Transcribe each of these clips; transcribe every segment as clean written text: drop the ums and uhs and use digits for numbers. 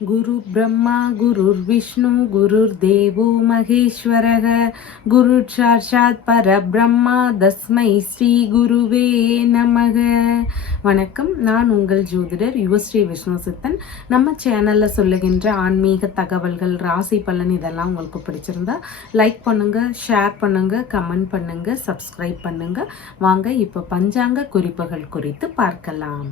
குரு பிரம்மா குருர் விஷ்ணு குருர் தேவோ மகேஸ்வரக குரு சாட்சாத் பரபிரம்மா தஸ்மை ஸ்ரீ குருவே நமக. வணக்கம், நான் உங்கள் ஜோதிடர் யுவஸ்ரீ விஷ்ணு சித்தன். நம்ம சேனல்ல சொல்லுகின்ற ஆன்மீக தகவல்கள், ராசி பலன் இதெல்லாம் உங்களுக்கு பிடிச்சிருந்தா லைக் பண்ணுங்க, ஷேர் பண்ணுங்க, கமெண்ட் பண்ணுங்க, சப்ஸ்கிரைப் பண்ணுங்க. வாங்க இப்போ பஞ்சாங்க குறிப்புகள் குறித்து பார்க்கலாம்.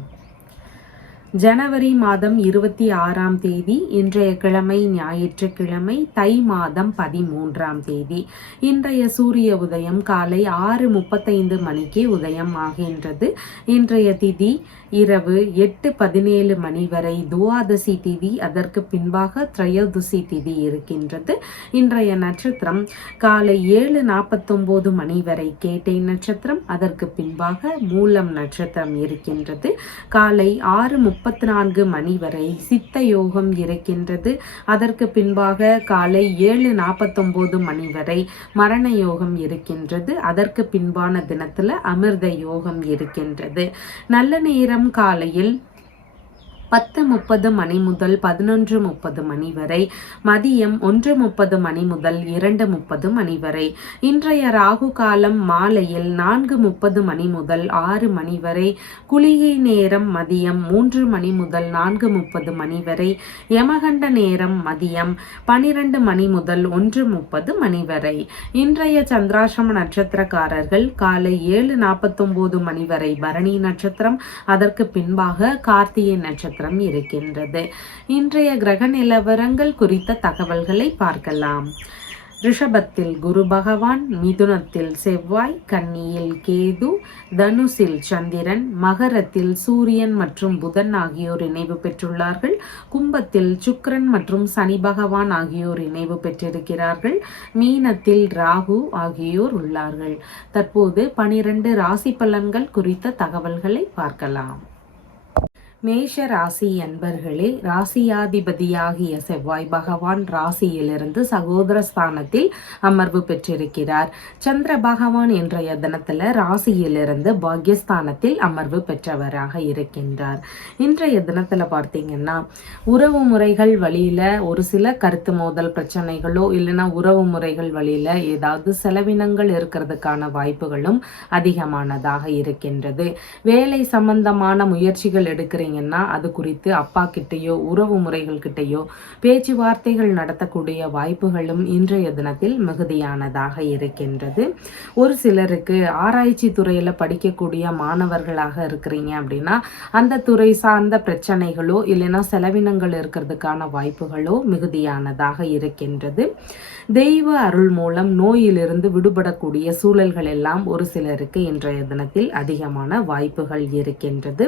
ஜனவரி மாதம் 26ஆம் தேதி, இன்றைய கிழமை ஞாயிற்றுக்கிழமை, தை மாதம் 13ஆம் தேதி. இன்றைய சூரிய உதயம் காலை 6:35 மணிக்கு உதயம் ஆகின்றது. இன்றைய திதி இரவு 8:17 மணி வரை துவாதசி திதி, அதற்கு பின்பாக திரையோதசி திதி இருக்கின்றது. இன்றைய நட்சத்திரம் காலை 7:49 மணி வரை கேட்டை நட்சத்திரம், அதற்கு பின்பாக மூலம் நட்சத்திரம் இருக்கின்றது. காலை 6:34 மணி வரை சித்த யோகம் இருக்கின்றது. அதற்கு பின்பாக காலை 7:49 மணி வரை மரண யோகம் இருக்கின்றது. அதற்கு பின்பான தினத்துல அமிர்த யோகம் இருக்கின்றது. நல்ல நேரம் காலையில் 10:30 மணி முதல் 11:30 மணி வரை, மதியம் 1:30 மணி முதல் 2:30 மணி வரை. இன்றைய ராகு காலம் மாலையில் 4:30 மணி முதல் 6 மணி வரை. குளிகை நேரம் மதியம் 3 மணி முதல் 4:30 மணி வரை. யமகண்ட நேரம் மதியம் 12 மணி முதல் 1:30 மணி வரை. இன்றைய சந்திராசிரம நட்சத்திரக்காரர்கள் காலை 7:49 மணி வரை பரணி நட்சத்திரம், அதற்கு பின்பாக கார்த்திகை நட்சத்திரம் இருக்கின்றது. இன்றைய கிரக நிலவரங்கள் குறித்த தகவல்களை பார்க்கலாம். ரிஷபத்தில் குரு பகவான், மிதுனத்தில் செவ்வாய், கன்னியில் கேது, தனுசில் சந்திரன், மகரத்தில் சூரியன் மற்றும் புதன் ஆகியோர் இணைவு பெற்றுள்ளார்கள். கும்பத்தில் சுக்கிரன் மற்றும் சனி பகவான் ஆகியோர் இணைவு பெற்றிருக்கிறார்கள். மீனத்தில் ராகு ஆகியோர் உள்ளார்கள். தற்போது 12 ராசி பலன்கள் குறித்த தகவல்களை பார்க்கலாம். மேஷ ராசி அன்பர்களே, ராசியாதிபதியாகிய செவ்வாய் பகவான் ராசியிலிருந்து சகோதர ஸ்தானத்தில் அமர்வு பெற்றிருக்கிறார். சந்திர பகவான் இன்றைய தினத்துல ராசியிலிருந்து பாக்யஸ்தானத்தில் அமர்வு பெற்றவராக இருக்கின்றார். இன்றைய தினத்துல பார்த்தீங்கன்னா உறவு முறைகள் வழியில ஒரு சில கருத்து மோதல் பிரச்சனைகளோ இல்லைன்னா உறவு முறைகள் வழியில ஏதாவது செலவினங்கள் இருக்கிறதுக்கான வாய்ப்புகளும் அதிகமானதாக இருக்கின்றது. வேலை சம்பந்தமான முயற்சிகள் எடுக்கிறீங்க, அது குறித்து அப்பா கிட்டையோ உறவு முறைகள் கிட்டையோ பேச்சுவார்த்தைகள் நடத்தக்கூடிய வாய்ப்புகளும் இன்றைய தினத்தில் மிகுதியானதாக இருக்கின்றது. ஒரு சிலருக்கு ஆராய்ச்சி துறையில படிக்கக்கூடிய மாணவர்களாக இருக்கிறீங்க அப்படின்னா அந்த துறை சார்ந்த பிரச்சனைகளோ இல்லைன்னா செலவினங்கள் இருக்கிறதுக்கான வாய்ப்புகளோ மிகுதியானதாக இருக்கின்றது. தெய்வ அருள் மூலம் நோயிலிருந்து விடுபடக்கூடிய சூழல்கள் எல்லாம் ஒரு சிலருக்கு இன்றைய தினத்தில் அதிகமான வாய்ப்புகள் இருக்கின்றது.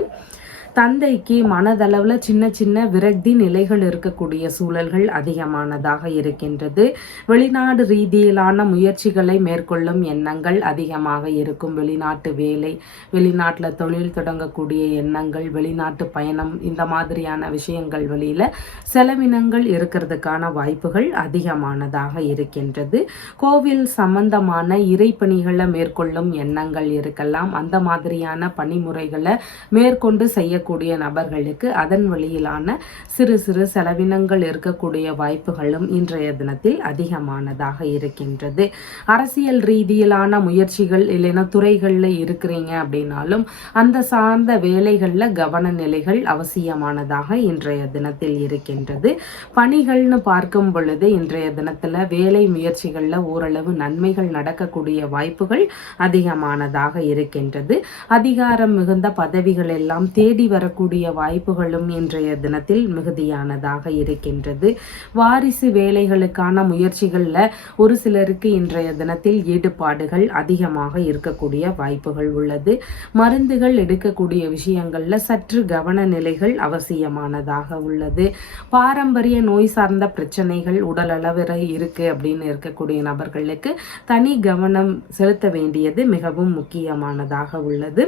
தந்தைக்கு மனதளவில் சின்ன சின்ன விரக்தி நிலைகள் இருக்கக்கூடிய சூழல்கள் அதிகமானதாக இருக்கின்றது. வெளிநாடு ரீதியிலான முயற்சிகளை மேற்கொள்ளும் எண்ணங்கள் அதிகமாக இருக்கும். வெளிநாட்டு வேலை, வெளிநாட்டில் தொழில் தொடங்கக்கூடிய எண்ணங்கள், வெளிநாட்டு பயணம், இந்த மாதிரியான விஷயங்கள் வழியில் செலவினங்கள் இருக்கிறதுக்கான வாய்ப்புகள் அதிகமானதாக இருக்கின்றது. கோவில் சம்பந்தமான இறைப்பணிகளை மேற்கொள்ளும் எண்ணங்கள் இருக்கலாம். அந்த மாதிரியான பணிமுறைகளை மேற்கொண்டு செய்ய கூடிய நபர்களுக்கு அதன் வழியிலான சிறு சிறு செலவினங்கள் இருக்கக்கூடிய வாய்ப்புகளும் இன்றைய தினத்தில் அதிகமானதாக இருக்கின்றது. அரசியல் ரீதியிலான முயற்சிகள் இல்லைன்னா துறைகளில் இருக்கிறீங்க அப்படின்னாலும் அந்த சார்ந்த வேலைகளில் கவன நிலைகள் அவசியமானதாக இன்றைய தினத்தில் இருக்கின்றது. பணிகள்னு பார்க்கும் பொழுது இன்றைய தினத்தில் வேலை முயற்சிகளில் ஓரளவு நன்மைகள் நடக்கக்கூடிய வாய்ப்புகள் அதிகமானதாக இருக்கின்றது. அதிகாரம் மிகுந்த பதவிகள் எல்லாம் தேடி வரக்கூடிய வாய்ப்புகளும் இன்றைய தினத்தில் மிகுதியானதாக இருக்கின்றது. வாரிசு வேலைகளுக்கான முயற்சிகளில் ஒரு சிலருக்கு இன்றைய தினத்தில் ஈடுபாடுகள் அதிகமாக இருக்கக்கூடிய வாய்ப்புகள் உள்ளது. மருந்துகள் எடுக்கக்கூடிய விஷயங்கள்ல சற்று கவன நிலைகள் அவசியமானதாக உள்ளது. பாரம்பரிய நோய் சார்ந்த பிரச்சனைகள் உடல் அளவில் இருக்கு அப்படின்னு இருக்கக்கூடிய நபர்களுக்கு தனி கவனம் செலுத்த வேண்டியது மிகவும் முக்கியமானதாக உள்ளது.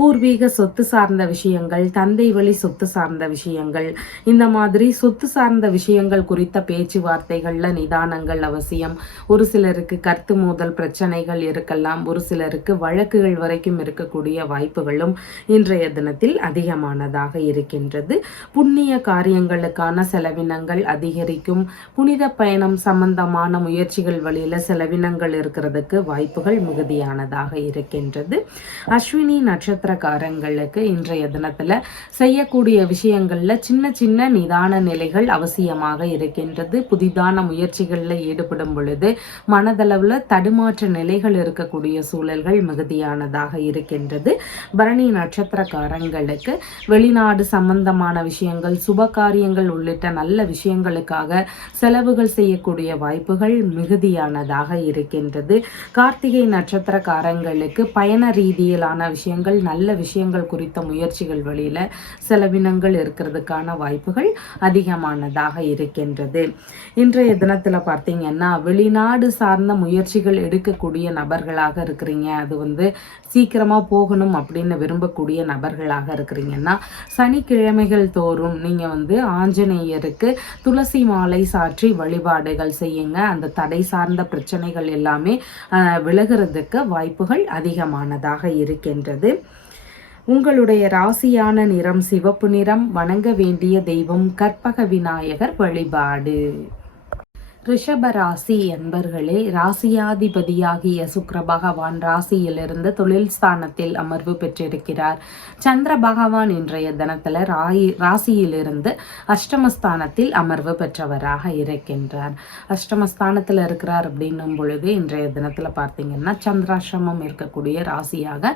பூர்வீக சொத்து சார்ந்த விஷயங்கள், தந்தை வழி சொத்து சார்ந்த விஷயங்கள், இந்த மாதிரி சொத்து சார்ந்த விஷயங்கள் குறித்த பேச்சுவார்த்தைகள்ல நிதானங்கள் அவசியம். ஒரு சிலருக்கு கருத்து மோதல் பிரச்சனைகள் இருக்கலாம், ஒரு சிலருக்கு வழக்குகள் வரைக்கும் இருக்கக்கூடிய வாய்ப்புகளும் இன்றைய தினத்தில் அதிகமானதாக இருக்கின்றது. புண்ணிய காரியங்களுக்கான செலவினங்கள் அதிகரிக்கும். புனித பயணம் சம்பந்தமான முயற்சிகள் வழியில செலவினங்கள் இருக்கிறதுக்கு வாய்ப்புகள் மிகுதியானதாக இருக்கின்றது. அஸ்வினி நட்சத்திரக்காரங்களுக்கு இன்றைய தினத்துல செய்யக்கூடிய விஷயங்கள்ல சின்ன சின்ன நிதான நிலைகள் அவசியமாக இருக்கின்றது. புதிதான முயற்சிகள்ல ஈடுபடும் பொழுது மனதளவுல தடுமாற்ற நிலைகள் இருக்கக்கூடிய சூழல்கள் மிகுதியானதாக இருக்கின்றது. பரணி நட்சத்திரக்காரங்களுக்கு வெளிநாடு சம்பந்தமான விஷயங்கள், சுப காரியங்கள் உள்ளிட்ட நல்ல விஷயங்களுக்காக செலவுகள் செய்யக்கூடிய வாய்ப்புகள் மிகுதியானதாக இருக்கின்றது. கார்த்திகை நட்சத்திரக்காரங்களுக்கு பயண ரீதியிலான விஷயங்கள், நல்ல விஷயங்கள் குறித்த முயற்சிகள் வழியில செலவினங்கள் இருக்கிறதுக்கான வாய்ப்புகள் அதிகமானதாக இருக்கின்றது. இன்றைய தினத்துல பார்த்தீங்கன்னா வெளிநாடு சார்ந்த முயற்சிகள் எடுக்கக்கூடிய நபர்களாக இருக்கிறீங்க, அது சீக்கிரமா போகணும் அப்படின்னு விரும்பக்கூடிய நபர்களாக இருக்கிறீங்கன்னா சனிக்கிழமைகள் தோறும் நீங்க ஆஞ்சநேயருக்கு துளசி மாலை சாற்றி வழிபாடுகள் செய்யுங்க. அந்த தடை சார்ந்த பிரச்சனைகள் எல்லாமே விலகிறதுக்கு வாய்ப்புகள் அதிகமானதாக இருக்கின்றது. உங்களுடைய ராசியான நிறம் சிவப்பு நிறம். வணங்க வேண்டிய தெய்வம் கற்பக விநாயகர் வழிபாடு. ரிஷபராசி என்பர்களே, ராசியாதிபதியாகிய சுக்கிர பகவான் ராசியிலிருந்து தொழில் ஸ்தானத்தில் அமர்வு பெற்றிருக்கிறார். சந்திர பகவான் இன்றைய தினத்துல ராசியிலிருந்து அஷ்டமஸ்தானத்தில் அமர்வு பெற்றவராக இருக்கின்றார். அஷ்டமஸ்தானத்தில் இருக்கிறார் அப்படின்னும் பொழுது இன்றைய தினத்துல பார்த்தீங்கன்னா சந்திராசிரமம் இருக்கக்கூடிய ராசியாக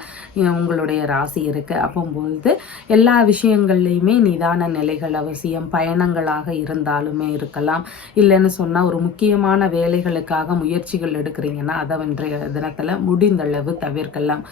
உங்களுடைய ராசி இருக்கு. அப்போது எல்லா விஷயங்கள்லையுமே நிதான நிலைகள் அவசியம். பயணங்களாக இருந்தாலுமே இருக்கலாம், இல்லைன்னு சொன்னா ஒரு முக்கியமான வேலைகளுக்காக முயற்சிகள் எடுக்கிறீங்கன்னா அதை இன்றைய தினத்துல முடிந்தளவு தவிர்க்கலாம்.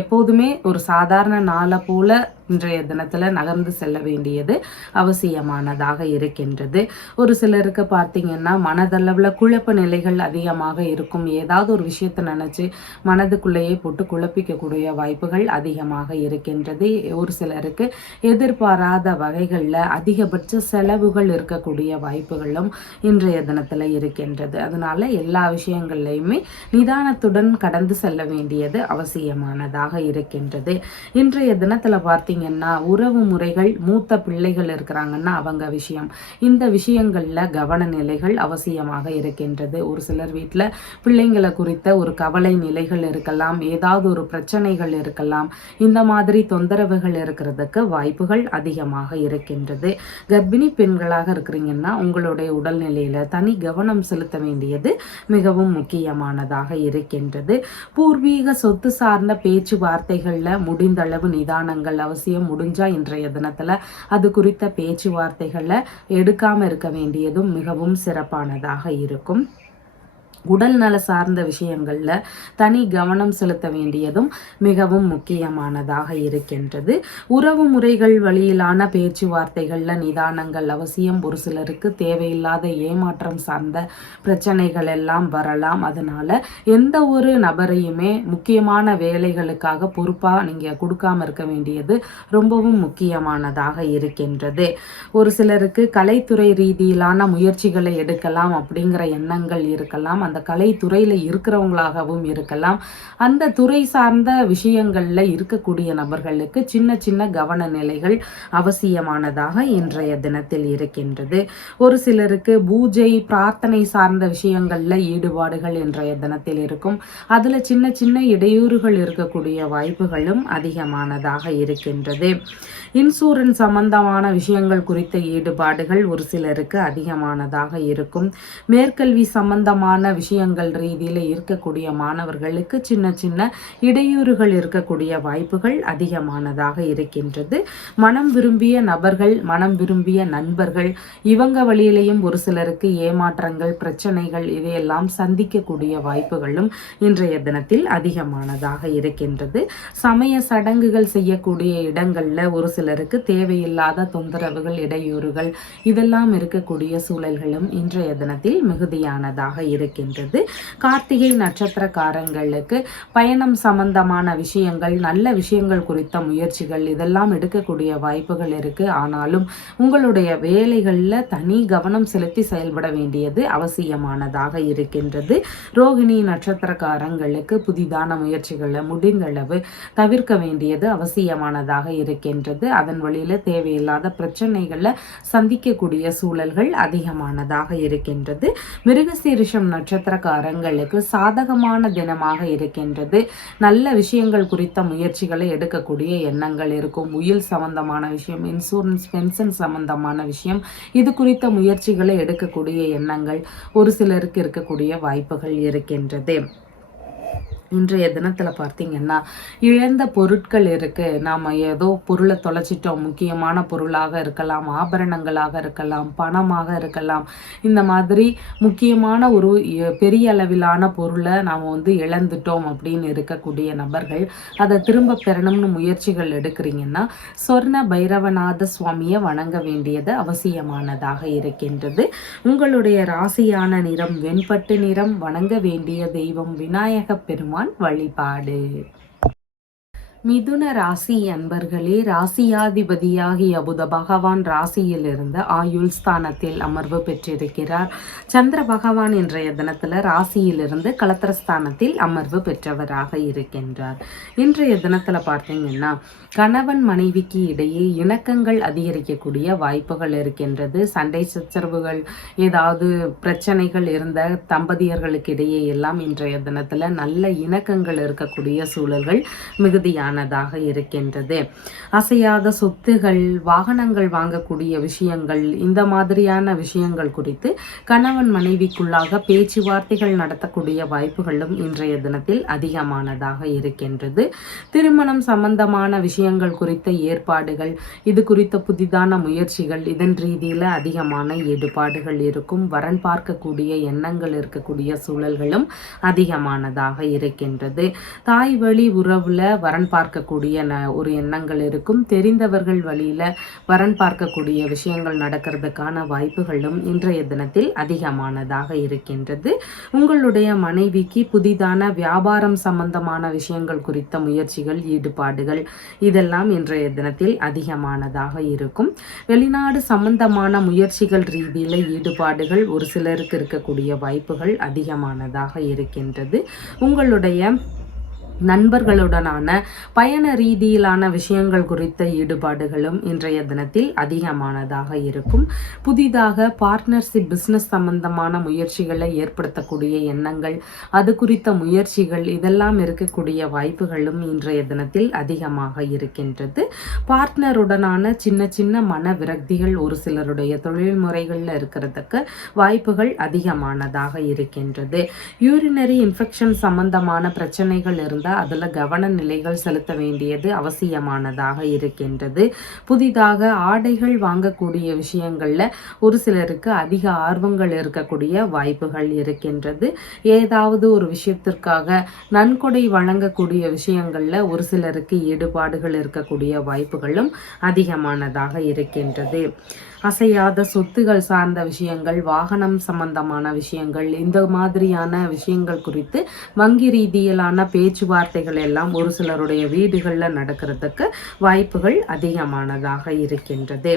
எப்போதுமே ஒரு சாதாரண நாளை போல இன்றைய தினத்துல நகர்ந்து செல்ல வேண்டியது அவசியமானதாக இருக்கின்றது. ஒரு சிலருக்கு பார்த்தீங்கன்னா மனதளவுல குழப்ப நிலைகள் அதிகமாக இருக்கும். ஏதாவது ஒரு விஷயத்தை நினைச்சு மனதுக்குள்ளேயே போட்டு குழப்பிக்கக்கூடிய வாய்ப்புகள் அதிகமாக இருக்கின்றது. ஒரு சிலருக்கு எதிர்பாராத வகைகள்ல அதிகபட்ச செலவுகள் இருக்கக்கூடிய வாய்ப்புகளும் இன்றைய தினத்துல இருக்கின்றது. அதனால எல்லா விஷயங்கள்லையுமே நிதானத்துடன் கடந்து செல்ல வேண்டியது அவசியமானதாக இருக்கின்றது. இன்றைய தினத்துல பார்த்தீங்கன்னா உறவு முறைகள், மூத்த பிள்ளைகள் இருக்கிறாங்கன்னா அவங்க விஷயம், இந்த விஷயங்கள்ல கவன நிலைகள் அவசியமாக இருக்கின்றது. ஒரு சிலர் வீட்டுல பிள்ளைங்களை குறித்த ஒரு கவலை நிலைகள் இருக்கலாம், ஏதாவது ஒரு பிரச்சனைகள் இருக்கலாம். இந்த மாதிரி தொந்தரவுகள் இருக்கிறதுக்கு வாய்ப்புகள் அதிகமாக இருக்கின்றது. கர்ப்பிணி பெண்களாக இருக்கிறீங்கன்னா உங்களுடைய உடல்நிலையில தனி கவனம் செலுத்த வேண்டியது மிகவும் முக்கியமானதாக இருக்கின்றது. பூர்வீக சொத்து சார்ந்த பேச்சுவார்த்தைகள்ல முடிந்தளவு நிதானங்கள் அவசியம். முடிஞ்சா இன்றைய தினத்துல அது குறித்த பேச்சுவார்த்தைகளை எடுக்காம இருக்க வேண்டியதும் மிகவும் சிறப்பானதாக இருக்கும். உடல் நல சார்ந்த விஷயங்கள்ல தனி கவனம் செலுத்த வேண்டியதும் மிகவும் முக்கியமானதாக இருக்கின்றது. உறவு முறைகள் வழியிலான பேச்சுவார்த்தைகள்ல நிதானங்கள் அவசியம். ஒரு சிலருக்கு தேவையில்லாத ஏமாற்றம் சார்ந்த பிரச்சனைகள் எல்லாம் வரலாம். அதனால எந்த ஒரு நபரையுமே முக்கியமான வேலைகளுக்காக பொறுப்பா நீங்க கொடுக்காம இருக்க வேண்டியது ரொம்பவும் முக்கியமானதாக இருக்கின்றது. ஒரு சிலருக்கு கலைத்துறை ரீதியிலான முயற்சிகளை எடுக்கலாம் அப்படிங்கிற எண்ணங்கள் இருக்கலாம். அந்த கலைத்துறையில இருக்கிறவங்களாகவும் இருக்கலாம். அந்த துறை சார்ந்த விஷயங்கள்ல இருக்கக்கூடிய நபர்களுக்கு சின்ன சின்ன கவன நிலைகள் அவசியமானதாக இன்றைய தினத்தில் இருக்கின்றது. ஒரு சிலருக்கு பூஜை பிரார்த்தனை சார்ந்த விஷயங்கள்ல ஈடுபாடுகள் இன்றைய தினத்தில் இருக்கும். அதுல சின்ன சின்ன இடையூறுகள் இருக்கக்கூடிய வாய்ப்புகளும் அதிகமானதாக இருக்கின்றது. இன்சூரன்ஸ் சம்பந்தமான விஷயங்கள் குறித்த ஈடுபாடுகள் ஒரு சிலருக்கு அதிகமானதாக இருக்கும். மேற்கல்வி சம்பந்தமான விஷயங்கள் ரீதியில இருக்கக்கூடிய மாணவர்களுக்கு சின்ன சின்ன இடையூறுகள் இருக்கக்கூடிய வாய்ப்புகள் அதிகமானதாக இருக்கின்றது. மனம் விரும்பிய நபர்கள், மனம் விரும்பிய நண்பர்கள், இவங்க வழியிலையும் ஒரு சிலருக்கு ஏமாற்றங்கள், பிரச்சனைகள் இதையெல்லாம் சந்திக்கக்கூடிய வாய்ப்புகளும் இன்றைய தினத்தில் அதிகமானதாக இருக்கின்றது. சமய சடங்குகள் செய்யக்கூடிய இடங்கள்ல ஒரு சில சிலருக்கு தேவையில்லாத தொந்தரவுகள், இடையூறுகள் இதெல்லாம் இருக்கக்கூடிய சூழல்களும் இன்றைய தினத்தில் மிகுதியானதாக இருக்கின்றது. கார்த்திகை நட்சத்திரக்காரங்களுக்கு பயணம் சம்பந்தமான விஷயங்கள், நல்ல விஷயங்கள் குறித்த முயற்சிகள் இதெல்லாம் எடுக்கக்கூடிய வாய்ப்புகள் இருக்கு. ஆனாலும் உங்களுடைய வேலைகளில் தனி கவனம் செலுத்தி செயல்பட வேண்டியது அவசியமானதாக இருக்கின்றது. ரோகிணி நட்சத்திரக்காரங்களுக்கு புதிதான முயற்சிகளை முடிந்தளவு தவிர்க்க வேண்டியது அவசியமானதாக இருக்கின்றது. அதன் வழியில தேவையில்லாத பிரச்சனைகளை சந்திக்கக்கூடிய சூழல்கள் அதிகமானதாக இருக்கின்றது. மிருகசீரிஷம் நட்சத்திரக்காரங்களுக்கு சாதகமான தினமாக இருக்கின்றது. நல்ல விஷயங்கள் குறித்த முயற்சிகளை எடுக்கக்கூடிய எண்ணங்கள் இருக்கும். உயில் சம்பந்தமான விஷயம், இன்சூரன்ஸ், பென்ஷன் சம்பந்தமான விஷயம் இது குறித்த முயற்சிகளை எடுக்கக்கூடிய எண்ணங்கள் ஒரு சிலருக்கு இருக்கக்கூடிய வாய்ப்புகள் இருக்கின்றது. இன்றைய தினத்தில் பார்த்தீங்கன்னா இழந்த பொருட்கள் இருக்குது. நாம் ஏதோ பொருளை தொலைச்சிட்டோம். முக்கியமான பொருளாக இருக்கலாம், ஆபரணங்களாக இருக்கலாம், பணமாக இருக்கலாம். இந்த மாதிரி முக்கியமான ஒரு பெரிய அளவிலான பொருளை நாம் இழந்துட்டோம் அப்படின்னு இருக்கக்கூடிய நபர்கள் அதை திரும்ப பெறணும்னு முயற்சிகள் எடுக்கிறீங்கன்னா சொர்ண பைரவநாத சுவாமியை வணங்க வேண்டியது அவசியமானதாக இருக்கின்றது. உங்களுடைய ராசியான நிறம் வெண்பட்டு நிறம். வணங்க வேண்டிய தெய்வம் விநாயக பெருமாள் வழிபாடு. மிதுன ராசி அன்பர்களே, ராசியாதிபதியாகிய புத பகவான் ராசியிலிருந்து ஆயுள் ஸ்தானத்தில் அமர்வு பெற்றிருக்கிறார். சந்திர பகவான் இன்றைய தினத்தில் ராசியிலிருந்து கலத்திரஸ்தானத்தில் அமர்வு பெற்றவராக இருக்கின்றார். இன்றைய தினத்தில் பார்த்தீங்கன்னா கணவன் மனைவிக்கு இடையே இணக்கங்கள் அதிகரிக்கக்கூடிய வாய்ப்புகள் இருக்கின்றது. சண்டை சச்சரவுகள், ஏதாவது பிரச்சனைகள் இருந்த தம்பதியர்களுக்கு இடையே எல்லாம் இன்றைய தினத்தில் நல்ல இணக்கங்கள் இருக்கக்கூடிய சூழல்கள் மிகுதியான இருக்கின்றது. அசையாத சொத்துகள், வாகனங்கள் வாங்கக்கூடிய விஷயங்கள், இந்த மாதிரியான விஷயங்கள் குறித்து கணவன் மனைவிக்குள்ளாக பேச்சுவார்த்தைகள் நடத்தக்கூடிய வாய்ப்புகளும் இன்றைய தினத்தில் அதிகமானதாக இருக்கின்றது. திருமணம் சம்பந்தமான விஷயங்கள் குறித்த ஏற்பாடுகள், இது குறித்த புதிதான முயற்சிகள், இதன் ரீதியில் அதிகமான ஈடுபாடுகள் இருக்கும். வரன் பார்க்கக்கூடிய எண்ணங்கள் இருக்கக்கூடிய சூழல்களும் அதிகமானதாக இருக்கின்றது. தாய் வழி உறவுல வரன் பார்க்கக்கூடிய ஒரு எண்ணங்கள் இருக்கும். தெரிந்தவர்கள் வழியில வரன் பார்க்கக்கூடிய விஷயங்கள் நடக்கிறதுக்கான வாய்ப்புகளும் இன்றைய தினத்தில் அதிகமானதாக இருக்கின்றது. உங்களுடைய மனைவிக்கு புதிதான வியாபாரம் சம்பந்தமான விஷயங்கள் குறித்த முயற்சிகள், ஈடுபாடுகள் இதெல்லாம் இன்றைய தினத்தில் அதிகமானதாக இருக்கும். வெளிநாடு சம்பந்தமான முயற்சிகள் ரீதியில ஈடுபாடுகள் ஒரு சிலருக்கு இருக்கக்கூடிய வாய்ப்புகள் அதிகமானதாக இருக்கின்றது. உங்களுடைய நண்பர்களுடனான பயண ரீதியிலான விஷயங்கள் குறித்த ஈடுபாடுகளும் இன்றைய தினத்தில் அதிகமானதாக இருக்கும். புதிதாக பார்ட்னர்ஷிப், பிஸ்னஸ் சம்பந்தமான முயற்சிகளை ஏற்படுத்தக்கூடிய எண்ணங்கள், அது குறித்த முயற்சிகள் இதெல்லாம் இருக்கக்கூடிய வாய்ப்புகளும் இன்றைய தினத்தில் அதிகமாக இருக்கின்றது. பார்ட்னருடனான சின்ன சின்ன மன விரக்திகள் ஒரு சிலருடைய தொழில் முறைகளில் இருக்கிறதுக்கு வாய்ப்புகள் அதிகமானதாக இருக்கின்றது. யூரினரி இன்ஃபெக்ஷன் சம்பந்தமான பிரச்சனைகள் இருந்தால் அதில் கவன நிலைகள் செலுத்த வேண்டியது அவசியமானதாக இருக்கின்றது. புதிதாக ஆடைகள் வாங்கக்கூடிய விஷயங்கள்ல ஒரு சிலருக்கு அதிக ஆர்வங்கள் இருக்கக்கூடிய வாய்ப்புகள் இருக்கின்றது. ஏதாவது ஒரு விஷயத்திற்காக நன்கொடை வழங்கக்கூடிய விஷயங்கள்ல ஒரு சிலருக்கு ஈடுபாடுகள் இருக்கக்கூடிய வாய்ப்புகளும் அதிகமானதாக இருக்கின்றது. அசையாத சொத்துகள் சார்ந்த விஷயங்கள், வாகனம் சம்பந்தமான விஷயங்கள், இந்த மாதிரியான விஷயங்கள் குறித்து வங்கி ரீதியிலான பேச்சுவார்த்தைகள் எல்லாம் ஒரு சிலருடைய வீடுகளில் நடக்கிறதுக்கு வாய்ப்புகள் அதிகமானதாக இருக்கின்றது.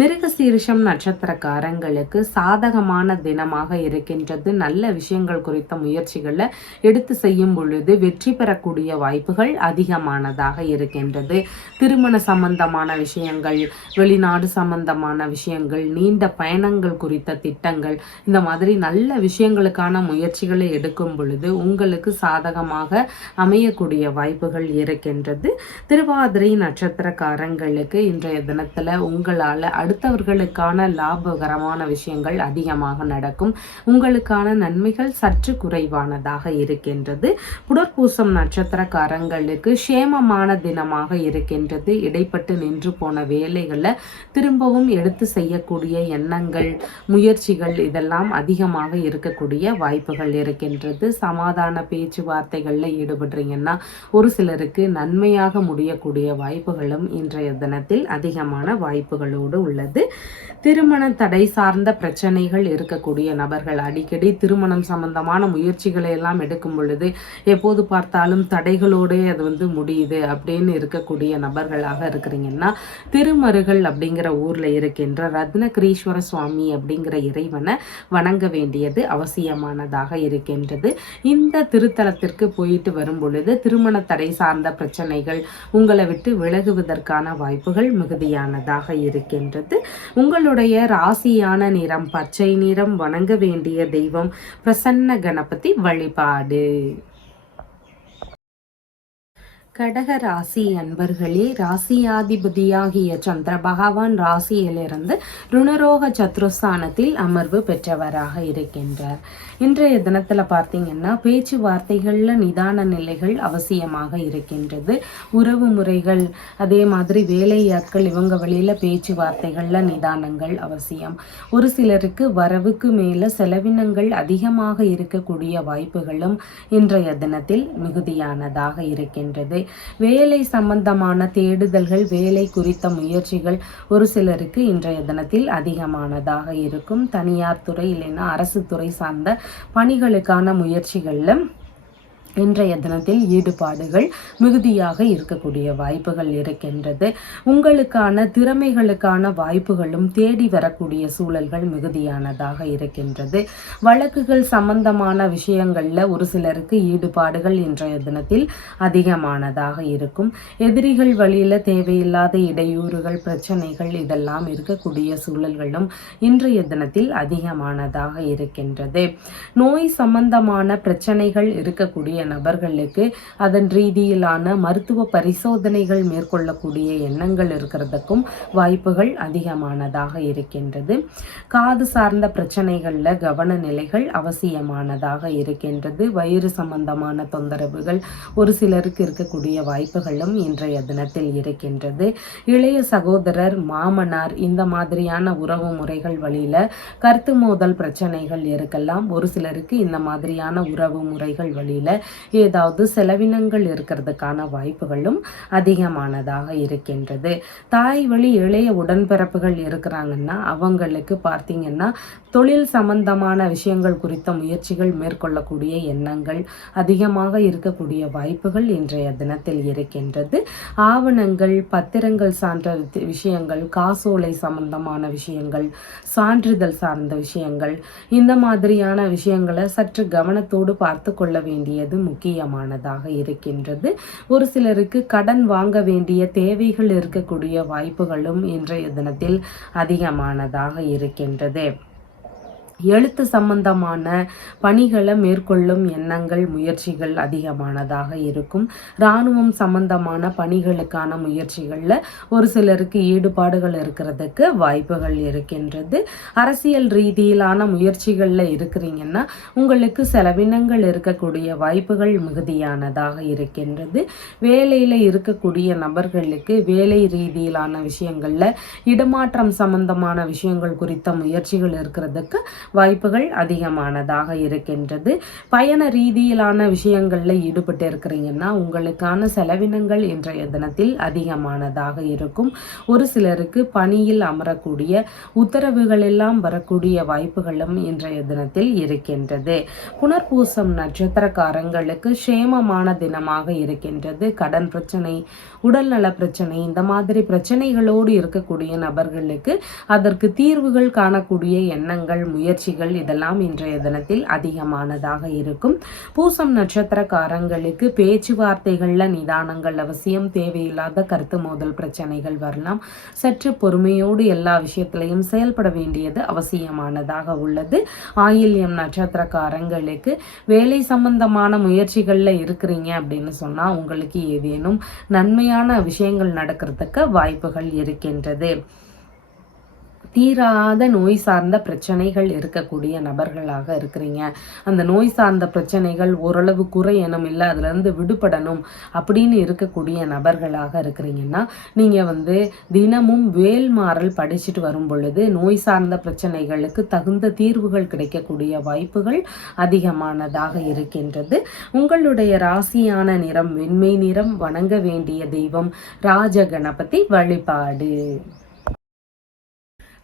மிருகசீரிஷம் நட்சத்திரக்காரங்களுக்கு சாதகமான தினமாக இருக்கின்றது. நல்ல விஷயங்கள் குறித்த முயற்சிகளை எடுத்து செய்யும் பொழுது வெற்றி பெறக்கூடிய வாய்ப்புகள் அதிகமானதாக இருக்கின்றது. திருமண சம்பந்தமான விஷயங்கள், வெளிநாடு சம்பந்தமான விஷயங்கள், நீண்ட பயணங்கள் குறித்த திட்டங்கள், இந்த மாதிரி நல்ல விஷயங்களுக்கான முயற்சிகளை எடுக்கும் பொழுது உங்களுக்கு சாதகமாக அமையக்கூடிய வாய்ப்புகள் இருக்கின்றது. திருவாதிரை நட்சத்திரக்காரங்களுக்கு இன்றைய தினத்துல உங்களால் அடுத்தவர்களுக்கான லாபகரமான விஷயங்கள் அதிகமாக நடக்கும். உங்களுக்கான நன்மைகள் சற்று குறைவானதாக இருக்கின்றது. புனர்பூசம் நட்சத்திரக்காரங்களுக்கு சேமமான தினமாக இருக்கின்றது. இடைப்பட்டு நின்று போன வேலைகளை திரும்பவும் எடுத்து செய்யக்கூடிய எண்ணங்கள், முயற்சிகள் இதெல்லாம் அதிகமாக இருக்கக்கூடிய வாய்ப்புகள் இருக்கின்றது. சமாதான பேச்சுவார்த்தைகளில் ஈடுபடுறீங்க இருக்கிறீங்கன்னா ஒரு சிலருக்கு நன்மையாக முடியக்கூடிய வாய்ப்புகளும் இன்றைய தினத்தில் அதிகமான வாய்ப்புகளோடு உள்ளது. திருமண தடை சார்ந்த பிரச்சனைகள் இருக்கக்கூடிய நபர்கள், அடிக்கடி திருமணம் சம்பந்தமான முயற்சிகளை எல்லாம் எடுக்கும் பொழுது எப்போது பார்த்தாலும் தடைகளோடு அது முடியுது அப்படின்னு இருக்கக்கூடிய நபர்களாக இருக்கிறீங்கன்னா திருமருகல் அப்படிங்கிற ஊர்ல இருக்கின்ற ரத்னகிரீஸ்வர சுவாமி அப்படிங்கிற இறைவனை வணங்க வேண்டியது அவசியமானதாக இருக்கின்றது. இந்த திருத்தலத்திற்கு போயிட்டு வரும் பொழுது திருமண தடை சார்ந்த பிரச்சனைகள் உங்களை விட்டு விலகுவதற்கான வாய்ப்புகள் மிகுதியானதாக இருக்கின்றது. உங்களுடைய ராசியான நிறம் பச்சை நிறம். வணங்க வேண்டிய தெய்வம் பிரசன்ன கணபதி வழிபாடு. கடக ராசி அன்பர்களே, ராசியாதிபதியாகிய சந்திர பகவான் ராசியிலிருந்து ருணரோக சத்ருஸ்தானத்தில் அமர்வு பெற்றவராக இருக்கின்றார். இன்றைய தினத்தில் பார்த்தீங்கன்னா பேச்சுவார்த்தைகளில் நிதான நிலைகள் அவசியமாக இருக்கின்றது. உறவு முறைகள், அதே மாதிரி வேலையாட்கள், இவங்க வழியில் பேச்சுவார்த்தைகளில் நிதானங்கள் அவசியம். ஒரு சிலருக்கு வரவுக்கு மேலே செலவினங்கள் அதிகமாக இருக்கக்கூடிய வாய்ப்புகளும் இன்றைய தினத்தில் மிகுதியானதாக இருக்கின்றது. வேலை சம்பந்தமான தேடுதல்கள், வேலை குறித்த முயற்சிகள் ஒரு சிலருக்கு இன்றைய தினத்தில் அதிகமானதாக இருக்கும். தனியார் துறை இல்லைன்னா அரசு துறை சார்ந்த பணிகளுக்கான முயற்சிகள்ல இன்றைய தினத்தில் ஈடுபாடுகள் மிகுதியாக இருக்கக்கூடிய வாய்ப்புகள் இருக்கின்றது. உங்களுக்கான திறமைகளுக்கான வாய்ப்புகளும் தேடி வரக்கூடிய சூழல்கள் மிகுதியானதாக இருக்கின்றது. வழக்குகள் சம்பந்தமான விஷயங்கள்ல ஒரு சிலருக்கு ஈடுபாடுகள் இன்றைய தினத்தில் அதிகமானதாக இருக்கும். எதிரிகள் வழியில தேவையில்லாத இடையூறுகள், பிரச்சனைகள் இதெல்லாம் இருக்கக்கூடிய சூழல்களும் இன்றைய தினத்தில் அதிகமானதாக இருக்கின்றது. நோய் சம்பந்தமான பிரச்சனைகள் இருக்கக்கூடிய நபர்களுக்கு அதன் ரீதியிலான மருத்துவ பரிசோதனைகள் மேற்கொள்ளக்கூடிய எண்ணங்கள் இருக்கிறதுக்கும் வாய்ப்புகள் அதிகமானதாக இருக்கின்றது. காது சார்ந்த பிரச்சனைகள்ல கவன நிலைகள் அவசியமானதாக இருக்கின்றது. வயிறு சம்பந்தமான தொந்தரவுகள் ஒரு சிலருக்கு இருக்கக்கூடிய வாய்ப்புகளும் இன்றைய தினத்தில் இருக்கின்றது. இளைய சகோதரர், மாமனார் இந்த மாதிரியான உறவு முறைகள் வழியில கருத்து மோதல் பிரச்சனைகள் இருக்கலாம். ஒரு சிலருக்கு இந்த மாதிரியான உறவு முறைகள் வழியில ஏதாவது செலவினங்கள் இருக்கிறதுக்கான வாய்ப்புகளும் அதிகமானதாக இருக்கின்றது. தாய் வழி இளைய உடன்பிறப்புகள் இருக்கிறாங்கன்னா அவங்களுக்கு பார்த்தீங்கன்னா தொழில் சம்பந்தமான விஷயங்கள் குறித்த முயற்சிகள் மேற்கொள்ளக்கூடிய எண்ணங்கள் அதிகமாக இருக்கக்கூடிய வாய்ப்புகள் இன்றைய தினத்தில் இருக்கின்றது. ஆவணங்கள், பத்திரங்கள் சார்ந்த விஷயங்கள், காசோலை சம்பந்தமான விஷயங்கள், சான்றிதழ் சார்ந்த விஷயங்கள் இந்த மாதிரியான விஷயங்களை சற்று கவனத்தோடு பார்த்து கொள்ள வேண்டியது முக்கியமானதாக இருக்கின்றது. ஒரு சிலருக்கு கடன் வாங்க வேண்டிய தேவைகள் இருக்கக்கூடிய வாய்ப்புகளும் இன்றைய தினத்தில் அதிகமானதாக இருக்கின்றது. எழுத்து சம்பந்தமான பணிகளை மேற்கொள்ளும் எண்ணங்கள், முயற்சிகள் அதிகமானதாக இருக்கும். இராணுவம் சம்பந்தமான பணிகளுக்கான முயற்சிகளில் ஒரு சிலருக்கு ஈடுபாடுகள் இருக்கிறதுக்கு வாய்ப்புகள் இருக்கின்றது. அரசியல் ரீதியிலான முயற்சிகளில் இருக்கிறீங்கன்னா உங்களுக்கு செலவினங்கள் இருக்கக்கூடிய வாய்ப்புகள் மிகுதியானதாக இருக்கின்றது. வேலையில் இருக்கக்கூடிய நபர்களுக்கு வேலை ரீதியிலான விஷயங்களில் இடமாற்றம் சம்பந்தமான விஷயங்கள் குறித்த முயற்சிகள் இருக்கிறதுக்கு வாய்ப்புகள் அதிகமானதாக இருக்கின்றது. பயண ரீதியிலான விஷயங்கள்ல ஈடுபட்டு இருக்கிறீங்கன்னா உங்களுக்கான செலவினங்கள் இன்றைய தினத்தில் அதிகமானதாக இருக்கும். ஒரு சிலருக்கு பணியில் அமரக்கூடிய உத்தரவுகள் எல்லாம் வரக்கூடிய வாய்ப்புகளும் இன்றைய தினத்தில் இருக்கின்றது. புனர்பூசம் நட்சத்திரக்காரங்களுக்கு சேமமான தினமாக இருக்கின்றது. கடன் பிரச்சனை, உடல்நல பிரச்சனை இந்த மாதிரி பிரச்சனைகளோடு இருக்கக்கூடிய நபர்களுக்கு அதற்கு தீர்வுகள் காணக்கூடிய எண்ணங்கள், முயற்சிகள் இதெல்லாம் இன்றைய தினத்தில் அதிகமானதாக இருக்கும். பூசம் நட்சத்திரக்காரங்களுக்கு பேச்சுவார்த்தைகள்ல நிதானங்கள் அவசியம். தேவையில்லாத கருத்து மோதல் பிரச்சனைகள் வரலாம். சற்று பொறுமையோடு எல்லா விஷயத்திலையும் செயல்பட வேண்டியது அவசியமானதாக உள்ளது. ஆயில்யம் நட்சத்திரக்காரங்களுக்கு வேலை சம்பந்தமான முயற்சிகள்ல இருக்கிறீங்க அப்படின்னு சொன்னா உங்களுக்கு ஏதேனும் நன்மையான விஷயங்கள் நடக்கிறதுக்கு வாய்ப்புகள் இருக்கின்றது. தீராத நோய் சார்ந்த பிரச்சனைகள் இருக்கக்கூடிய நபர்களாக இருக்கிறீங்க. அந்த நோய் சார்ந்த பிரச்சனைகள் ஓரளவு குறையணும், இல்லை அதுலேருந்து விடுபடணும் அப்படின்னு இருக்கக்கூடிய நபர்களாக இருக்கிறீங்கன்னா நீங்கள் தினமும் வேல்மாறல் படிச்சுட்டு வரும் பொழுது நோய் சார்ந்த பிரச்சனைகளுக்கு தகுந்த தீர்வுகள் கிடைக்கக்கூடிய வாய்ப்புகள் அதிகமானதாக இருக்கின்றது. உங்களுடைய ராசியான நிறம் வெண்மை நிறம். வணங்க வேண்டிய தெய்வம் ராஜ கணபதி வழிபாடு.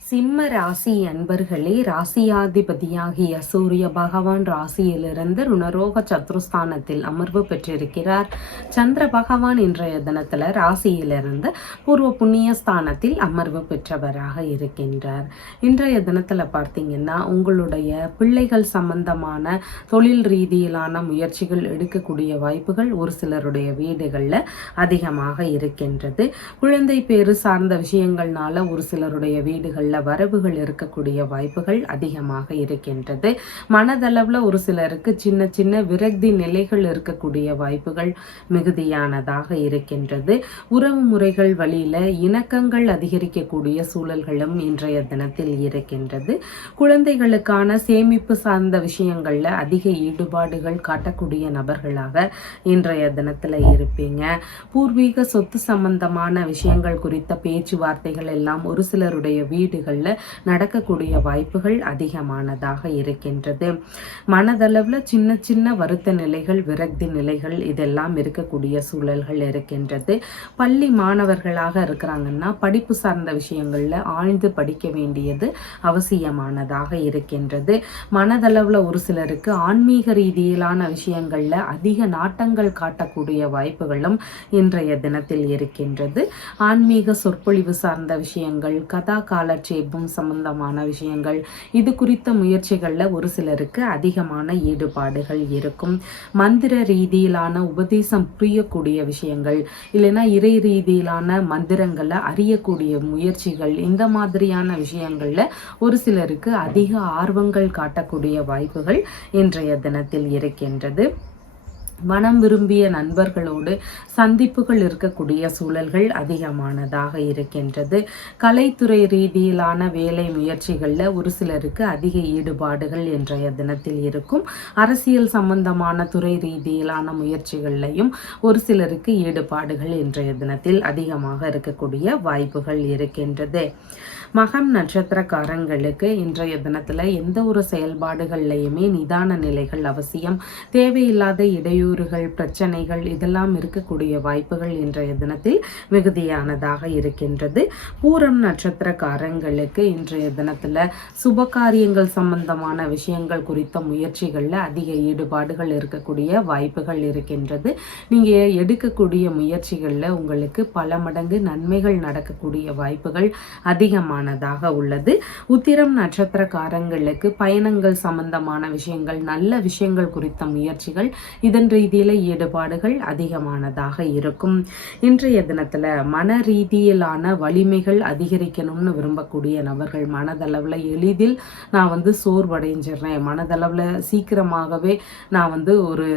சிம்ம ராசி அன்பர்களே, ராசியாதிபதியாகிய சூரிய பகவான் ராசியிலிருந்து ருணரோக சத்ருஸ்தானத்தில் அமர்வு பெற்றிருக்கிறார். சந்திர பகவான் இன்றைய தினத்தில் ராசியிலிருந்து பூர்வ புண்ணிய ஸ்தானத்தில் அமர்வு பெற்றவராக இருக்கின்றார். இன்றைய தினத்தில் பார்த்தீங்கன்னா உங்களுடைய பிள்ளைகள் சம்பந்தமான தொழில் ரீதியிலான முயற்சிகள் எடுக்கக்கூடிய வாய்ப்புகள் ஒரு சிலருடைய வீடுகளில் அதிகமாக இருக்கின்றது. குழந்தை பேறு சார்ந்த விஷயங்கள்னால ஒரு சிலருடைய வீடுகளில் வரவுகள் இருக்கக்கூடிய வாய்ப்புகள் அதிகமாக இருக்கின்றது. மனதளவில் ஒரு சிலருக்கு சின்ன சின்ன விரக்தி நிலைகள் இருக்கக்கூடிய வாய்ப்புகள் மிகுதியானதாக இருக்கின்றது. உறவு முறைகள் வழியில இணக்கங்கள் அதிகரிக்கக்கூடிய சூழல்களும் இன்றைய தினத்தில் இருக்கின்றது. குழந்தைகளுக்கான சேமிப்பு சார்ந்த விஷயங்கள்ல அதிக ஈடுபாடுகள் காட்டக்கூடிய நபர்களாக இன்றைய தினத்துல இருப்பீங்க. பூர்வீக சொத்து சம்பந்தமான விஷயங்கள் குறித்த பேச்சுவார்த்தைகள் எல்லாம் ஒரு சிலருடைய வீடுகள் நடக்கக்கூடிய வாய்ப்புகள் அதிகமானதாக இருக்கின்றது. மனதளவில் சின்ன சின்ன வருத்த நிலைகள், விரக்தி நிலைகள் இதெல்லாம் இருக்கக்கூடிய சூழல்கள் இருக்கின்றது. பள்ளி மாணவர்களாக இருக்கிறாங்கன்னா படிப்பு சார்ந்த விஷயங்கள்ல ஆழ்ந்து படிக்க வேண்டியது அவசியமானதாக இருக்கின்றது. மனதளவில் ஒரு சிலருக்கு ஆன்மீக ரீதியிலான விஷயங்கள்ல அதிக நாட்டங்கள் காட்டக்கூடிய வாய்ப்புகளும் இன்றைய தினத்தில் இருக்கின்றது. ஆன்மீக சொற்பொழிவு சார்ந்த விஷயங்கள், கதா காலட்சி சம்பந்தமான விஷயங்கள் இது குறித்த முயற்சிகள்ல ஒரு சிலருக்கு அதிகமான ஈடுபாடுகள் இருக்கும். மந்திர ரீதியிலான உபதேசம் புரியக்கூடிய விஷயங்கள், இல்லைன்னா இறை ரீதியிலான மந்திரங்களை அறியக்கூடிய முயற்சிகள், இந்த மாதிரியான விஷயங்கள்ல ஒரு சிலருக்கு அதிக ஆர்வங்கள் காட்டக்கூடிய வாய்ப்புகள் இன்றைய தினத்தில் இருக்கின்றது. மனம் விரும்பிய நண்பர்களோடு சந்திப்புகள் இருக்கக்கூடிய சூழல்கள் அதிகமானதாக இருக்கின்றது. கலைத்துறை ரீதியிலான வேலை முயற்சிகளில் ஒரு சிலருக்கு அதிக ஈடுபாடுகள் இன்றைய தினத்தில் இருக்கும். அரசியல் சம்பந்தமான துறை ரீதியிலான முயற்சிகள்லையும் ஒரு சிலருக்கு ஈடுபாடுகள் இன்றைய தினத்தில் அதிகமாக இருக்கக்கூடிய வாய்ப்புகள் இருக்கின்றது. மகம் நட்சத்திரக்காரங்களுக்கு இன்றைய தினத்தில் எந்த ஒரு செயல்பாடுகள்லையுமே நிதான நிலைகள் அவசியம். தேவையில்லாத இடையூறுகள், பிரச்சனைகள் இதெல்லாம் இருக்கக்கூடிய வாய்ப்புகள் இன்றைய தினத்தில் மிகுதியானதாக இருக்கின்றது. பூரம் நட்சத்திரக்காரங்களுக்கு இன்றைய தினத்தில் சுபகாரியங்கள் சம்பந்தமான விஷயங்கள் குறித்த முயற்சிகளில் அதிக ஈடுபாடுகள் இருக்கக்கூடிய வாய்ப்புகள் இருக்கின்றது. நீங்கள் எடுக்கக்கூடிய முயற்சிகளில் உங்களுக்கு பல மடங்கு நன்மைகள் நடக்கக்கூடிய வாய்ப்புகள் அதிகமான உள்ளது. உத்திரம் நட்சத்திரக்காரங்களுக்கு பயணங்கள் சம்பந்தமான விஷயங்கள், நல்ல விஷயங்கள் குறித்த முயற்சிகள், இதன் ரீதியில ஈடுபாடுகள் அதிகமானதாக இருக்கும். இன்றைய தினத்துல மன ரீதியிலான வலிமைகள் அதிகரிக்கணும்னு விரும்பக்கூடிய நபர்கள், மனதளவுல எளிதில் நான் சோர்வடைஞ்சிடுறேன், மனதளவுல சீக்கிரமாகவே நான் ஒரு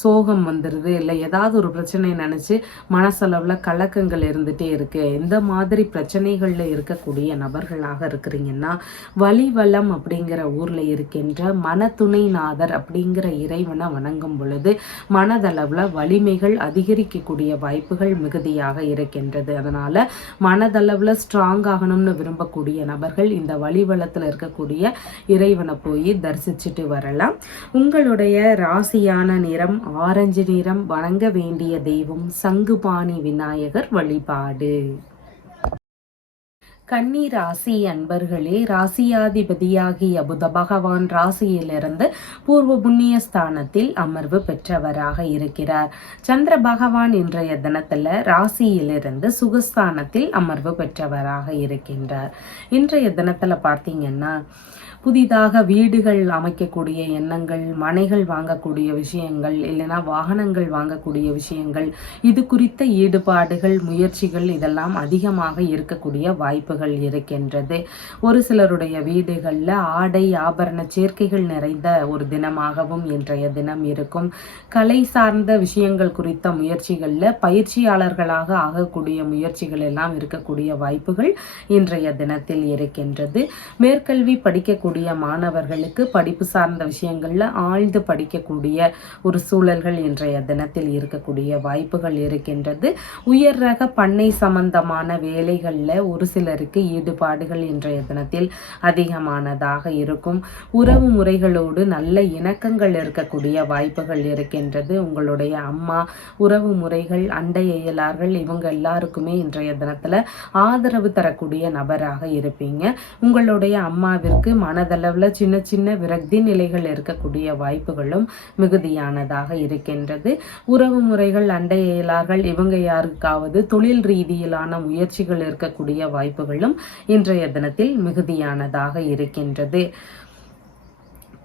சோகம் வந்துடுது, இல்லை ஏதாவது ஒரு பிரச்சனை நினைச்சு மனசளவுல கலக்கங்கள் இருந்துட்டே இருக்கு, இந்த மாதிரி பிரச்சனைகள்ல இருக்கக்கூடிய நபர்களாக இருக்கிறீங்கன்னா வலிவலம் அப்படிங்கிற ஊர்ல இருக்கின்ற மனத்துணைநாதர் அப்படிங்கிற இறைவனை வணங்கும் பொழுது மனதளவுல வலிமைகள் அதிகரிக்கக்கூடிய வாய்ப்புகள் மிகுதியாக இருக்கின்றது. அதனால மனதளவுல ஸ்ட்ராங் ஆகணும்னு விரும்பக்கூடிய நபர்கள் இந்த வலிவலத்துல இருக்கக்கூடிய இறைவனை போய் தரிசிச்சுட்டு வரலாம். உங்களுடைய ராசியான நிறம் ஆரஞ்சு நிறம். வணங்க வேண்டிய தெய்வம் சங்குபாணி விநாயகர் வழிபாடு. கன்னி ராசி அன்பர்களே, ராசியாதிபதியாகிய புத பகவான் ராசியிலிருந்து பூர்வ புண்ணிய ஸ்தானத்தில் அமர்வு பெற்றவராக இருக்கிறார். சந்திர பகவான் இன்றைய தினத்துல ராசியிலிருந்து சுகஸ்தானத்தில் அமர்வு பெற்றவராக இருக்கின்றார். இன்றைய தினத்துல பார்த்தீங்கன்னா புதிதாக வீடுகள் அமைக்கக்கூடிய எண்ணங்கள், மனைகள் வாங்கக்கூடிய விஷயங்கள், இல்லைன்னா வாகனங்கள் வாங்கக்கூடிய விஷயங்கள், இது குறித்த ஈடுபாடுகள், முயற்சிகள் இதெல்லாம் அதிகமாக இருக்கக்கூடிய வாய்ப்புகள் இருக்கின்றது. ஒரு சிலருடைய வீடுகளில் ஆடை ஆபரண சேர்க்கைகள் நிறைந்த ஒரு தினமாகவும் இன்றைய தினம் இருக்கும். கலை சார்ந்த விஷயங்கள் குறித்த முயற்சிகளில் பயிற்சியாளர்களாக ஆகக்கூடிய முயற்சிகள் எல்லாம் இருக்கக்கூடிய வாய்ப்புகள் இன்றைய தினத்தில் இருக்கின்றது. மேற்கல்வி படிக்கக்கூடிய மாணவர்களுக்கு படிப்பு சார்ந்த விஷயங்கள்ல ஆழ்ந்து படிக்கக்கூடிய ஒரு சூழல்கள் இன்றைய தினத்தில் இருக்கக்கூடிய வாய்ப்புகள் இருக்கின்றது. உயர் ரக பண்ணை சம்பந்தமான வேலைகளில் ஒரு சிலருக்கு ஈடுபாடுகள் இன்றைய தினத்தில் அதிகமானதாக இருக்கும். உறவு முறைகளோடு நல்ல இணக்கங்கள் இருக்கக்கூடிய வாய்ப்புகள் இருக்கின்றது. உங்களுடைய அம்மா, உறவு முறைகள், அண்டை அயலார்கள் இவங்க எல்லாருக்குமே இன்றைய தினத்துல ஆதரவு தரக்கூடிய நபராக இருப்பீங்க. உங்களுடைய அம்மாவிற்கு மனதளவுல சின்ன சின்ன விரக்தி நிலைகள் இருக்கக்கூடிய வாய்ப்புகளும் மிகுதியானதாக இருக்கின்றது. உறவு முறைகள், அண்டை அயலார்கள் இவங்க யாருக்காவது தொழில் ரீதியிலான முயற்சிகள் இருக்கக்கூடிய வாய்ப்புகளும் இன்றைய தினத்தில் மிகுதியானதாக இருக்கின்றது.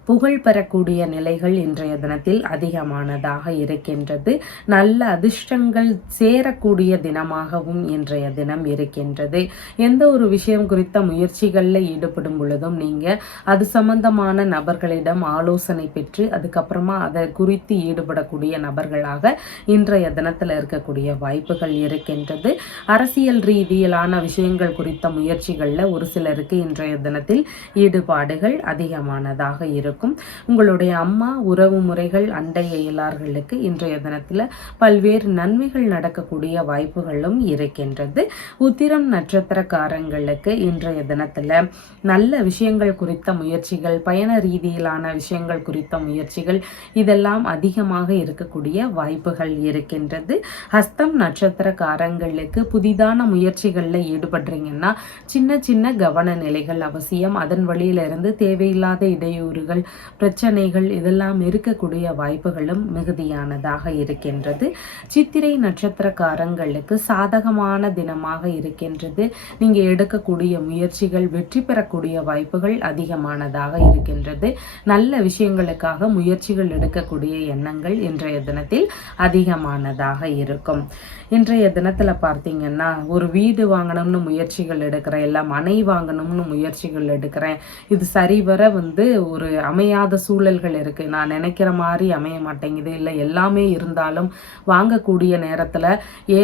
புகழ் பெறக்கூடிய நிலைகள் இன்றைய தினத்தில் அதிகமானதாக இருக்கின்றது. நல்ல அதிர்ஷ்டங்கள் சேரக்கூடிய தினமாகவும் இன்றைய தினம் இருக்கின்றது. எந்த ஒரு விஷயம் குறித்த முயற்சிகளில் ஈடுபடும் பொழுதும் நீங்கள் அது சம்பந்தமான நபர்களிடம் ஆலோசனை பெற்று அதுக்கப்புறமா அதை குறித்து ஈடுபடக்கூடிய நபர்களாக இன்றைய தினத்தில் இருக்கக்கூடிய வாய்ப்புகள் இருக்கின்றது. அரசியல் ரீதியிலான விஷயங்கள் குறித்த முயற்சிகளில் ஒரு சிலருக்கு இன்றைய தினத்தில் ஈடுபாடுகள் அதிகமானதாக இருக்கும். உங்களுடைய அம்மா, உறவு முறைகள், அண்டை அயலார்களுக்கு இன்றைய தினத்தில் பல்வேறு நன்மைகள் நடக்கக்கூடிய வாய்ப்புகளும் இருக்கின்றது. உத்திரம் நட்சத்திரக்காரங்களுக்கு இன்றைய தினத்தில் நல்ல விஷயங்கள் குறித்த முயற்சிகள், பயண ரீதியிலான விஷயங்கள் குறித்த முயற்சிகள் இதெல்லாம் அதிகமாக இருக்கக்கூடிய வாய்ப்புகள் இருக்கின்றது. ஹஸ்தம் நட்சத்திரக்காரங்களுக்கு புதிதான முயற்சிகளில் ஈடுபடுறீங்கன்னா சின்ன சின்ன கவன நிலைகள் அவசியம். அதன் வழியிலிருந்து தேவையில்லாத இடையூறுகள், பிரச்சனைகள் இதெல்லாம் இருக்கக்கூடிய வாய்ப்புகளும் மிகுதியானதாக இருக்கின்றது. சித்திரை நட்சத்திரக்காரங்களுக்கு சாதகமான தினமாக இருக்கின்றது. நீங்கள் எடுக்கக்கூடிய முயற்சிகள் வெற்றி பெறக்கூடிய வாய்ப்புகள் அதிகமானதாக இருக்கின்றது. நல்ல விஷயங்களுக்காக முயற்சிகள் எடுக்கக்கூடிய எண்ணங்கள் இன்றைய தினத்தில் அதிகமானதாக இருக்கும். இன்றைய தினத்தில் பார்த்தீங்கன்னா ஒரு வீடு வாங்கணும்னு முயற்சிகள் எடுக்கிறேன், இல்லை மனை வாங்கணும்னு முயற்சிகள் எடுக்கிறேன், இது சரிவர ஒரு அமையாத சூழல்கள் இருக்கு, நான் நினைக்கிற மாதிரி அமைய மாட்டேங்குது, இல்லை எல்லாமே இருந்தாலும் வாங்கக்கூடிய நேரத்தில்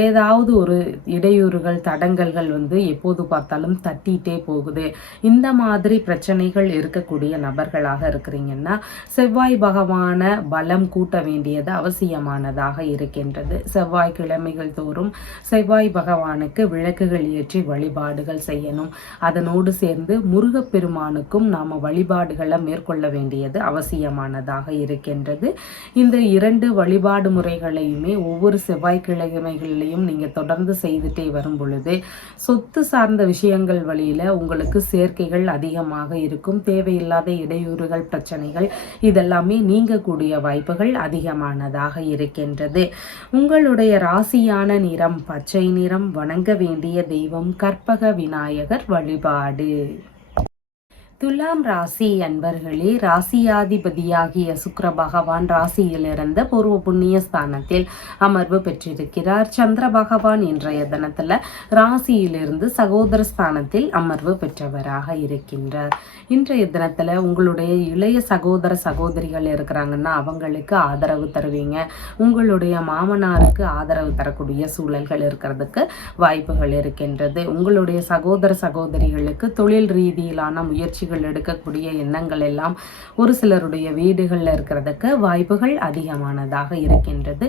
ஏதாவது ஒரு இடையூறுகள், தடங்கல்கள் எப்போது பார்த்தாலும் தட்டிகிட்டே போகுது, இந்த மாதிரி பிரச்சனைகள் இருக்கக்கூடிய நபர்களாக இருக்கிறீங்கன்னா செவ்வாய் பகவான பலம் கூட்ட வேண்டியது அவசியமானதாக இருக்கின்றது. செவ்வாய்க்கிழமைகள் தோறும் செவ்வாய் பகவானுக்கு விளக்குகள் ஏற்றி வழிபாடுகள் செய்யணும். அதனோடு சேர்ந்து முருகப்பெருமானுக்கும் நாம வழிபாடுகளை மேற்கொள்ள வேண்டியது அவசியமானதாக இருக்கின்றது. இந்த 2 வழிபாடு முறைகளையுமே ஒவ்வொரு செவ்வாய்க்கிழமைகளிலையும் நீங்க தொடர்ந்து செய்துட்டே வரும் பொழுது சொத்து சார்ந்த விஷயங்கள் வழியில உங்களுக்கு சேர்க்கைகள் அதிகமாக இருக்கும். தேவையில்லாத இடையூறுகள், பிரச்சனைகள் இதெல்லாமே நீங்கக்கூடிய வாய்ப்புகள் அதிகமானதாக இருக்கின்றது. உங்களுடைய ராசியான நிறம் பச்சை நிறம். வணங்க வேண்டிய தெய்வம் கற்பக விநாயகர் வழிபாடு. துலாம் ராசி அன்பர்களே, ராசியாதிபதியாகிய சுக்கிர பகவான் ராசியிலிருந்து பூர்வ புண்ணிய ஸ்தானத்தில் அமர்வு பெற்றிருக்கிறார். சந்திர பகவான் இன்றைய தினத்தில் ராசியிலிருந்து சகோதர ஸ்தானத்தில் அமர்வு பெற்றவராக இருக்கின்றார். இன்றைய தினத்தில் உங்களுடைய இளைய சகோதர சகோதரிகள் இருக்கிறாங்கன்னா அவங்களுக்கு ஆதரவு தருவீங்க. உங்களுடைய மாமனாருக்கு ஆதரவு தரக்கூடிய சூழல்கள் இருக்கிறதுக்கு வாய்ப்புகள் இருக்கின்றது. உங்களுடைய சகோதர சகோதரிகளுக்கு தொழில் ரீதியிலான முயற்சி எடுக்கக்கூடிய எண்ணங்கள் எல்லாம் ஒரு சிலருடைய வீடுகளில் இருக்கிறதுக்கு வாய்ப்புகள் அதிகமானதாக இருக்கின்றது.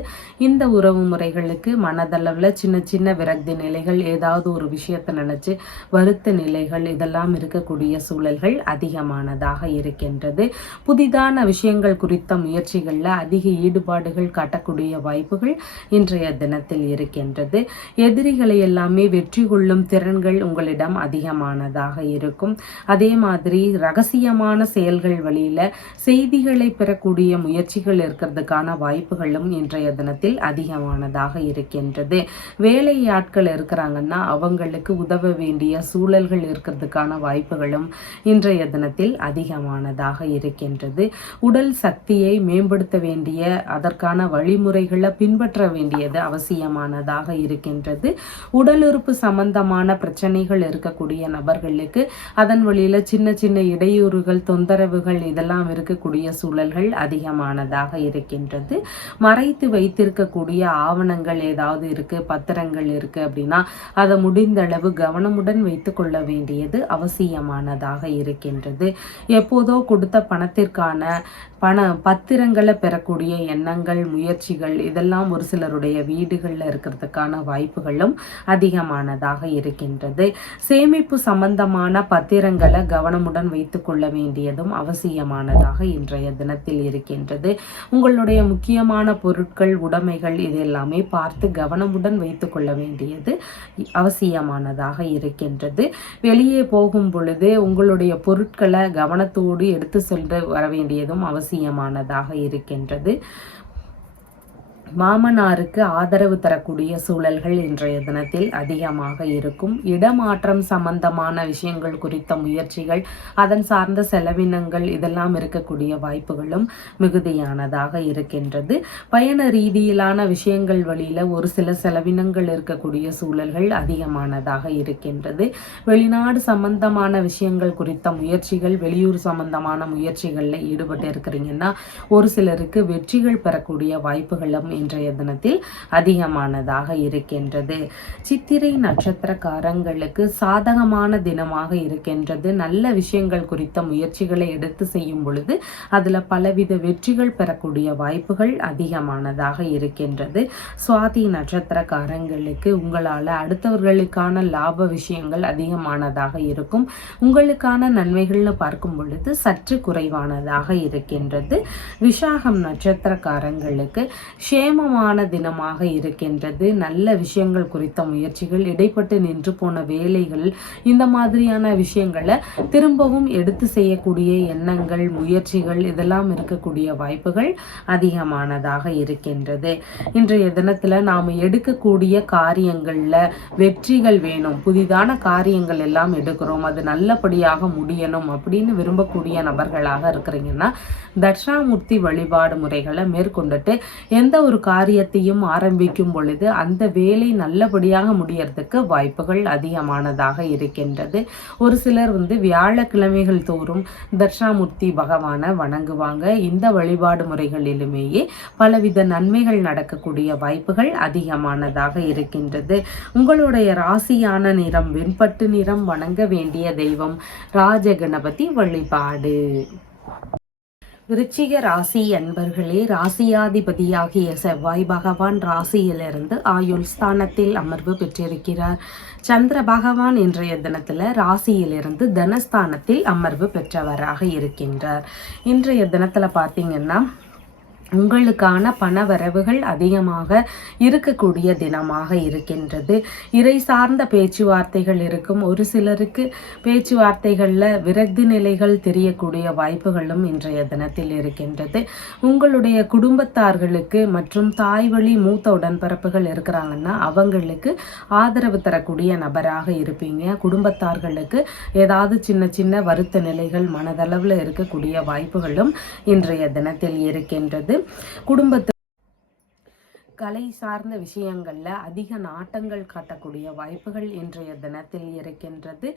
இந்த உறவு முறைகளுக்கு மனதளவில் சின்ன சின்ன விரக்தி நிலைகள், ஏதாவது ஒரு விஷயத்தை நினைச்சு வருத்த நிலைகள் இதெல்லாம் இருக்கக்கூடிய சூழல்கள் அதிகமானதாக இருக்கின்றது. புதிதான விஷயங்கள் குறித்த முயற்சிகளில் அதிக ஈடுபாடுகள் காட்டக்கூடிய வாய்ப்புகள் இன்றைய தினத்தில் இருக்கின்றது. எதிரிகளை எல்லாமே வெற்றி கொள்ளும் திறன்கள் உங்களிடம் அதிகமானதாக இருக்கும். அதே மாதிரி மாதிரி ரகசியமான செயல்கள் வழியில் செய்திகளை பெறக்கூடிய முயற்சிகள் இருக்கிறதுக்கான வாய்ப்புகளும் இன்றைய தினத்தில் அதிகமானதாக இருக்கின்றது. வேலையாட்கள் இருக்கிறாங்கன்னா அவங்களுக்கு உதவ வேண்டிய சூழல்கள் இருக்கிறதுக்கான வாய்ப்புகளும் இன்றைய தினத்தில் அதிகமானதாக இருக்கின்றது. உடல் சக்தியை மேம்படுத்த வேண்டிய அதற்கான வழிமுறைகளை பின்பற்ற வேண்டியது அவசியமானதாக இருக்கின்றது. உடல் உறுப்பு சம்பந்தமான பிரச்சனைகள் இருக்கக்கூடிய நபர்களுக்கு அதன் வழியில சின்ன சின்ன இடையூறுகள், தொந்தரவுகள் இதெல்லாம் இருக்கக்கூடிய சூழல்கள் அதிகமானதாக இருக்கின்றது. மறைத்து வைத்திருக்கக்கூடிய ஆவணங்கள் ஏதாவது இருக்கு, பத்திரங்கள் இருக்கு அப்படின்னா அதை முடிந்த அளவு கவனமுடன் வைத்துக் கொள்ள வேண்டியது அவசியமானதாக இருக்கின்றது. எப்போதோ கொடுத்த பணத்திற்கான பத்திரங்களை பெறக்கூடிய எண்ணங்கள், முயற்சிகள் இதெல்லாம் ஒரு சிலருடைய வீடுகளில் இருக்கிறதுக்கான வாய்ப்புகளும் அதிகமானதாக இருக்கின்றது. சேமிப்பு சம்பந்தமான பத்திரங்களை கவனமுடன் வைத்துக் கொள்ள வேண்டியதும் அவசியமானதாக இன்றைய தினத்தில் இருக்கின்றது. உங்களுடைய முக்கியமான பொருட்கள், உடைமைகள் இது எல்லாமே பார்த்து கவனமுடன் வைத்துக் கொள்ள வேண்டியது அவசியமானதாக இருக்கின்றது. வெளியே போகும் பொழுது உங்களுடைய பொருட்களை கவனத்தோடு எடுத்து சென்று வர வேண்டியதும் அவசியமானதாக இருக்கின்றது. மாமனாருக்கு ஆதரவு தரக்கூடிய சூழல்கள் இன்றைய தினத்தில் அதிகமாக இருக்கும். இடமாற்றம் சம்பந்தமான விஷயங்கள் குறித்த முயற்சிகள், அதன் சார்ந்த செலவினங்கள் இதெல்லாம் இருக்கக்கூடிய வாய்ப்புகளும் மிகுதியானதாக இருக்கின்றது. பயண ரீதியிலான விஷயங்கள் வழியில ஒரு சில செலவினங்கள் இருக்கக்கூடிய சூழல்கள் அதிகமானதாக இருக்கின்றது. வெளிநாடு சம்பந்தமான விஷயங்கள் குறித்த முயற்சிகள், வெளியூர் சம்பந்தமான முயற்சிகளில் ஈடுபட்டு இருக்கிறீங்கன்னா ஒரு சிலருக்கு வெற்றிகள் பெறக்கூடிய வாய்ப்புகளும் இன்றைய தினத்தில் அதிகமானதாக இருக்கின்றது. சித்திரை நட்சத்திரக்காரங்களுக்கு சாதகமான தினமாக இருக்கின்றது. நல்ல விஷயங்கள் குறித்த முயற்சிகளை எடுத்து செய்யும் பொழுது அதுல பலவித வெற்றிகள் பெறக்கூடிய வாய்ப்புகள் அதிகமானதாக இருக்கின்றது. சுவாதி நட்சத்திரக்காரங்களுக்கு உங்களால அடுத்தவர்களுக்கான லாப விஷயங்கள் அதிகமானதாக இருக்கும். உங்களுக்கான நன்மைகள்னு பார்க்கும் பொழுது சற்று குறைவானதாக இருக்கின்றது. விசாகம் நட்சத்திரக்காரங்களுக்கு சேமமான தினமாக இருக்கின்றது. நல்ல விஷயங்கள் குறித்த முயற்சிகள், இடைப்பட்டு நின்று போன வேலைகள், இந்த மாதிரியான விஷயங்களை திரும்பவும் எடுத்து செய்யக்கூடிய எண்ணங்கள், முயற்சிகள் இதெல்லாம் இருக்கக்கூடிய வாய்ப்புகள் அதிகமானதாக இருக்கின்றது. இன்றைய தினத்துல நாம எடுக்கக்கூடிய காரியங்கள்ல வெற்றிகள் வேணும், புதிதான காரியங்கள் எல்லாம் எடுக்கிறோம், அது நல்லபடியாக முடியணும் அப்படின்னு விரும்பக்கூடிய நபர்களாக இருக்கிறீங்கன்னா தட்சிணாமூர்த்தி வழிபாடு முறைகளை மேற்கொண்டுட்டு எந்த ஒரு காரியத்தையும் ஆரம்பிக்கும் பொழுது அந்த வேலை நல்லபடியாக முடியறதுக்கு வாய்ப்புகள் அதிகமானதாக இருக்கின்றது. ஒரு சிலர் வியாழக்கிழமைகள் தோறும் தட்சிணாமூர்த்தி பகவானை வணங்குவாங்க. இந்த வழிபாடு முறைகளிலுமேயே பலவித நன்மைகள் நடக்கக்கூடிய வாய்ப்புகள் அதிகமானதாக இருக்கின்றது. உங்களுடைய ராசியான நிறம் வெண்பட்டு நிறம். வணங்க வேண்டிய தெய்வம் ராஜகணபதி வழிபாடு. விருச்சிக ராசி அன்பர்களே, ராசியாதிபதியாகிய செவ்வாய் பகவான் ராசியிலிருந்து ஆயுள் ஸ்தானத்தில் அமர்வு பெற்றிருக்கிறார். சந்திர பகவான் இன்றைய தினத்துல ராசியிலிருந்து தனஸ்தானத்தில் அமர்வு பெற்றவராக இருக்கின்றார். இன்றைய தினத்துல பார்த்தீங்கன்னா உங்களுக்கான பணவரவுகள் அதிகமாக இருக்கக்கூடிய தினமாக இருக்கின்றது. இறை சார்ந்த பேச்சுவார்த்தைகள் இருக்கும். ஒரு சிலருக்கு பேச்சுவார்த்தைகளில் விரக்தி நிலைகள் தெரியக்கூடிய வாய்ப்புகளும் இன்றைய தினத்தில் இருக்கின்றது. உங்களுடைய குடும்பத்தார்களுக்கு மற்றும் தாய் வழி மூத்த உடன்பிறப்புகள் இருக்கிறாங்கன்னா அவங்களுக்கு ஆதரவு தரக்கூடிய நபராக இருப்பீங்க. குடும்பத்தார்களுக்கு ஏதாவது சின்ன சின்ன வருத்த நிலைகள் மனதளவில் இருக்கக்கூடிய வாய்ப்புகளும் இன்றைய தினத்தில் இருக்கின்றது. குடும்பத்து கலை சார்ந்த விஷயங்கள்ல அதிக நாட்டங்கள் காட்டக்கூடிய வாய்ப்புகள் இன்றைய தினத்தில் இருக்கின்றது.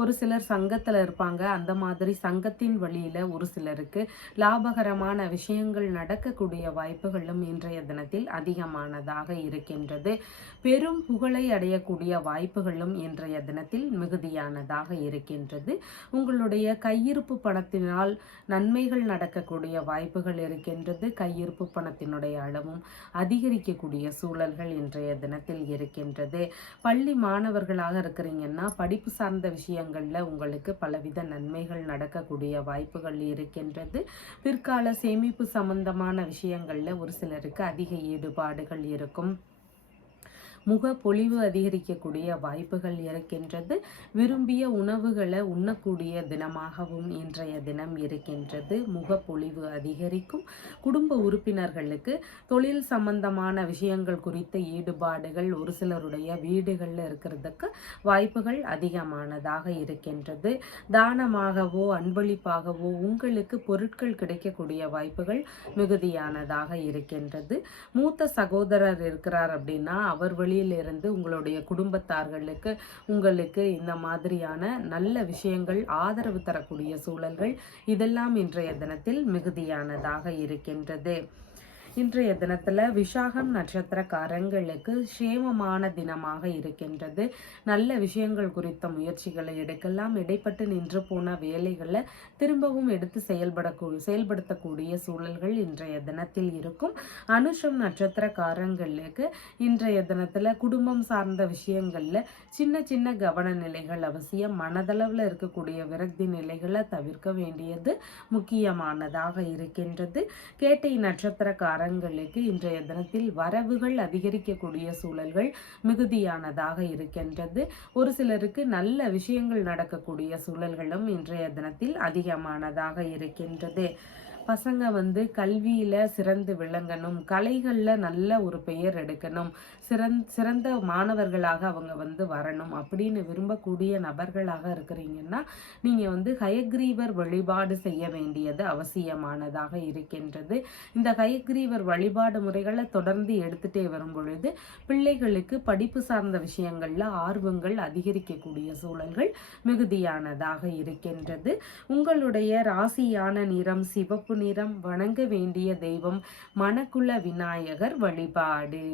ஒரு சிலர் சங்கத்தில் இருப்பாங்க. அந்த மாதிரி சங்கத்தின் வழியில ஒரு சிலருக்கு லாபகரமான விஷயங்கள் நடக்கக்கூடிய வாய்ப்புகளும் இன்றைய தினத்தில் அதிகமானதாக இருக்கின்றது. பெரும் புகழை அடையக்கூடிய வாய்ப்புகளும் இன்றைய தினத்தில் மிகுதியானதாக இருக்கின்றது. உங்களுடைய கையிருப்பு பணத்தினால் நன்மைகள் நடக்கக்கூடிய வாய்ப்புகள் இருக்கின்றது. கையிருப்பு பணத்தினுடைய அளவும் அதிகரிக்க கூடிய சூழல்கள் இன்றைய தினத்தில் இருக்கின்றது. பள்ளி மாணவர்களாக இருக்கிறீங்கன்னா படிப்பு சார்ந்த விஷயங்கள்ல உங்களுக்கு பலவித நன்மைகள் நடக்கக்கூடிய வாய்ப்புகள் இருக்கின்றது. பிற்கால சேமிப்பு சம்பந்தமான விஷயங்கள்ல ஒரு சிலருக்கு அதிக ஈடுபாடுகள் இருக்கும். முக பொலிவு அதிகரிக்கக்கூடிய வாய்ப்புகள் இருக்கின்றது. விரும்பிய உணவுகளை உண்ணக்கூடிய தினமாகவும் இன்றைய தினம் இருக்கின்றது. முக பொலிவு அதிகரிக்கும். குடும்ப உறுப்பினர்களுக்கு தொழில் சம்பந்தமான விஷயங்கள் குறித்த ஈடுபாடுகள் ஒரு சிலருடைய வீடுகளில் இருக்கிறதுக்கு வாய்ப்புகள் அதிகமானதாக இருக்கின்றது. தானமாகவோ அன்பளிப்பாகவோ உங்களுக்கு பொருட்கள் கிடைக்கக்கூடிய வாய்ப்புகள் மிகுதியானதாக இருக்கின்றது. மூத்த சகோதரர் இருக்கிறார் அப்படின்னா அவர் வழியிலிருந்து உங்களுடைய குடும்பத்தார்களுக்கு உங்களுக்கு இந்த மாதிரியான நல்ல விஷயங்கள் ஆதரவு தரக்கூடிய சூழல்கள் இதெல்லாம் இன்றைய தினத்தில் மிகுதியானதாக இருக்கின்றது. இன்றைய தினத்தில் விஷாகம் நட்சத்திரக்காரங்களுக்கு சேமமான தினமாக இருக்கின்றது. நல்ல விஷயங்கள் குறித்த முயற்சிகளை எடுக்கலாம். இடைப்பட்டு நின்று போன வேலைகளை திரும்பவும் எடுத்து செயல்படுத்தக்கூடிய சூழல்கள் இன்றைய தினத்தில் இருக்கும். அனுஷம் நட்சத்திரக்காரங்களுக்கு இன்றைய தினத்தில் குடும்பம் சார்ந்த விஷயங்களில் சின்ன சின்ன கவன நிலைகள் அவசியம். மனதளவில் இருக்கக்கூடிய விரக்தி நிலைகளை தவிர்க்க வேண்டியது முக்கியமானதாக இருக்கின்றது. கேட்டை நட்சத்திரக்காரங்களுக்கு இன்றைய தினத்தில் வரவுகள் அதிகரிக்கக்கூடிய சூழல்கள் மிகுதியானதாக இருக்கின்றது. ஒரு சிலருக்கு நல்ல விஷயங்கள் நடக்கக்கூடிய சூழல்களும் இன்றைய தினத்தில் அதிகமானதாக இருக்கின்றது. பசங்க கல்வியில் சிறந்து விளங்கணும், கலைகளில் நல்ல ஒரு பெயர் எடுக்கணும், சிறந்த மாணவர்களாக அவங்க வரணும் அப்படின்னு விரும்பக்கூடிய நபர்களாக இருக்கிறீங்கன்னா நீங்கள் ஹயக்ரீவர் வழிபாடு செய்ய வேண்டியது அவசியமானதாக இருக்கின்றது. இந்த ஹயக்ரீவர் வழிபாடு முறைகளை தொடர்ந்து எடுத்துகிட்டே வரும் பொழுது பிள்ளைகளுக்கு படிப்பு சார்ந்த விஷயங்களில் ஆர்வங்கள் அதிகரிக்கக்கூடிய சூழல்கள் மிகுதியானதாக இருக்கின்றது. உங்களுடைய ராசியான நிறம் சிவப்பு நிறம். வணங்க வேண்டிய தெய்வம் மணக்குள விநாயகர் வழிபாடு.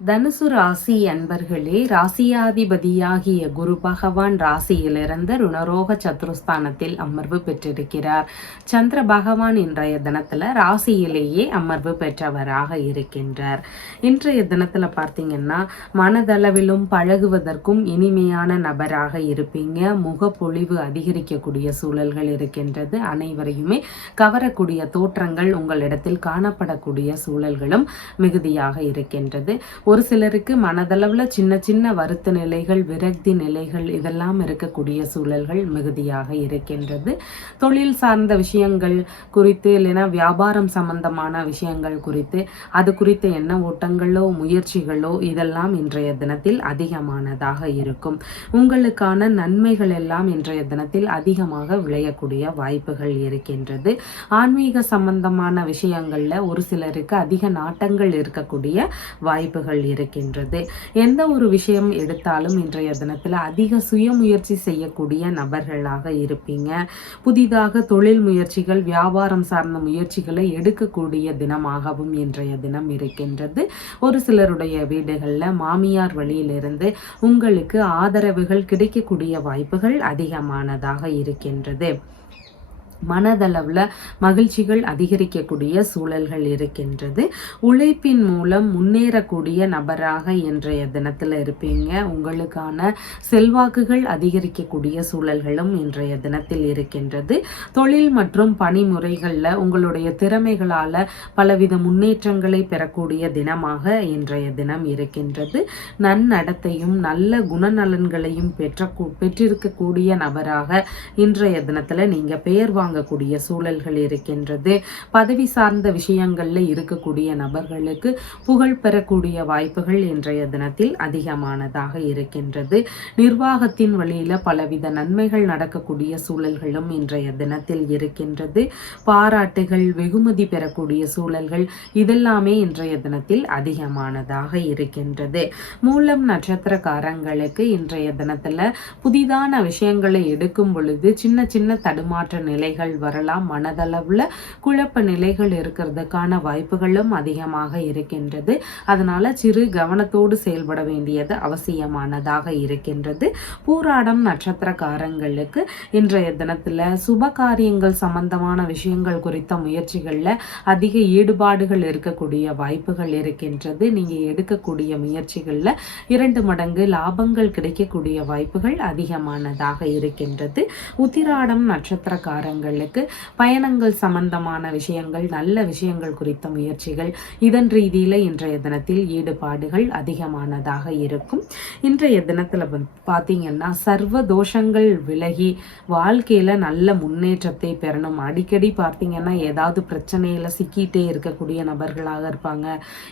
தனுசு ராசி அன்பர்களே, ராசியாதிபதியாகிய குரு பகவான் ராசியிலிருந்து ருணரோக சத்துருஸ்தானத்தில் அமர்வு பெற்றிருக்கிறார். சந்திர பகவான் இன்றைய தினத்துல ராசியிலேயே அமர்வு பெற்றவராக இருக்கின்றார். இன்றைய தினத்துல பார்த்தீங்கன்னா மனதளவிலும் பழகுவதற்கும் இனிமையான நபராக இருப்பீங்க. முகப்பொழிவு அதிகரிக்கக்கூடிய சூழல்கள் இருக்கின்றது. அனைவரையுமே கவரக்கூடிய தோற்றங்கள் உங்களிடத்தில் காணப்படக்கூடிய சூழல்களும் மிகுதியாக இருக்கின்றது. ஒரு சிலருக்கு மனதளவில் சின்ன சின்ன வருத்த நிலைகள், விரக்தி நிலைகள் இதெல்லாம் இருக்கக்கூடிய சூழல்கள் மிகுதியாக இருக்கின்றது. தொழில் சார்ந்த விஷயங்கள் குறித்து இல்லைன்னா வியாபாரம் சம்பந்தமான விஷயங்கள் குறித்து அது குறித்த எண்ண ஓட்டங்களோ முயற்சிகளோ இதெல்லாம் இன்றைய தினத்தில் அதிகமானதாக இருக்கும். உங்களுக்கான நன்மைகள் எல்லாம் இன்றைய தினத்தில் அதிகமாக விளையக்கூடிய வாய்ப்புகள் இருக்கின்றது. ஆன்மீக சம்பந்தமான விஷயங்கள்ல ஒரு சிலருக்கு அதிக நாட்டங்கள் இருக்கக்கூடிய வாய்ப்புகள் இருக்கின்றது. எந்த ஒரு விஷயம் எடுத்தாலும் இன்றைய தினத்தில் அதிக சுயமுயற்சி செய்யக்கூடிய நபர்களாக இருப்பீங்க. புதிதாக தொழில் முயற்சிகள், வியாபாரம் சார்ந்த முயற்சிகளை எடுக்கக்கூடிய தினமாகவும் இன்றைய தினம் இருக்கின்றது. ஒரு சிலருடைய வீடுகளில் மாமியார் வழியிலிருந்து உங்களுக்கு ஆதரவுகள் கிடைக்கக்கூடிய வாய்ப்புகள் அதிகமானதாக இருக்கின்றது. மனதளவில் மகிழ்ச்சிகள் அதிகரிக்கக்கூடிய சூழல்கள் இருக்கின்றது. உழைப்பின் மூலம் முன்னேறக்கூடிய நபராக இன்றைய தினத்தில் இருப்பீங்க. உங்களுக்கான செல்வாக்குகள் அதிகரிக்கக்கூடிய சூழல்களும் இன்றைய தினத்தில் இருக்கின்றது. தொழில் மற்றும் பணிமுறைகளில் உங்களுடைய திறமைகளால் பலவித முன்னேற்றங்களை பெறக்கூடிய தினமாக இன்றைய தினம் இருக்கின்றது. நன்னடத்தையும் நல்ல குணநலன்களையும் பெற்றிருக்கக்கூடிய நபராக இன்றைய தினத்தில் நீங்கள் பெயர் வாங்கக்கூடிய சூழல்கள் இருக்கின்றது. பதவி சார்ந்த விஷயங்கள்ல இருக்கக்கூடிய நபர்களுக்கு புகழ் பெறக்கூடிய வாய்ப்புகள் இன்றைய தினத்தில் அதிகமானதாக இருக்கின்றது. நிர்வாகத்தின் வழியில பலவித நன்மைகள் நடக்கக்கூடிய சூழல்களும் இன்றைய தினத்தில் இருக்கின்றது. பாராட்டுகள், வெகுமதி பெறக்கூடிய சூழல்கள் இதெல்லாமே இன்றைய தினத்தில் அதிகமானதாக இருக்கின்றது. மூலம் நட்சத்திரக்காரங்களுக்கு இன்றைய தினத்துல புதிதான விஷயங்களை எடுக்கும் பொழுது சின்ன சின்ன தடுமாற்ற நிலைகள் வரலாம். மனதளவுல குழப்ப நிலைகள் இருக்கிறதுக்கான வாய்ப்புகளும் அதிகமாக இருக்கின்றது. அதனால சிறு கவனத்தோடு செயல்பட வேண்டியது அவசியமானதாக இருக்கின்றது. பூராடம் நட்சத்திரக்காரங்களுக்கு இன்றைய தினத்துல சுப காரியங்கள் சம்பந்தமான விஷயங்கள் குறித்த முயற்சிகள்ல அதிக ஈடுபாடுகள் இருக்கக்கூடிய வாய்ப்புகள் இருக்கின்றது. நீங்க எடுக்கக்கூடிய முயற்சிகள்ல 2 மடங்கு லாபங்கள் கிடைக்கக்கூடிய வாய்ப்புகள் அதிகமானதாக இருக்கின்றது. உத்திராடம் நட்சத்திரக்காரங்கள் விஷயங்களுக்கு, பயணங்கள் சம்பந்தமான விஷயங்கள், நல்ல விஷயங்கள் குறித்த முயற்சிகள், இதன் ரீதியில் இன்றைய தினத்தில் ஈடுபாடுகள் அதிகமானதாக இருக்கும். இன்றைய தினத்தில் பார்த்தீங்கன்னா சர்வ தோஷங்கள் விலகி வாழ்க்கையில் நல்ல முன்னேற்றத்தை பெறணும். அடிக்கடி பார்த்தீங்கன்னா ஏதாவது பிரச்சனையில் சிக்கிட்டே இருக்கக்கூடிய நபர்களாக இருப்பாங்க.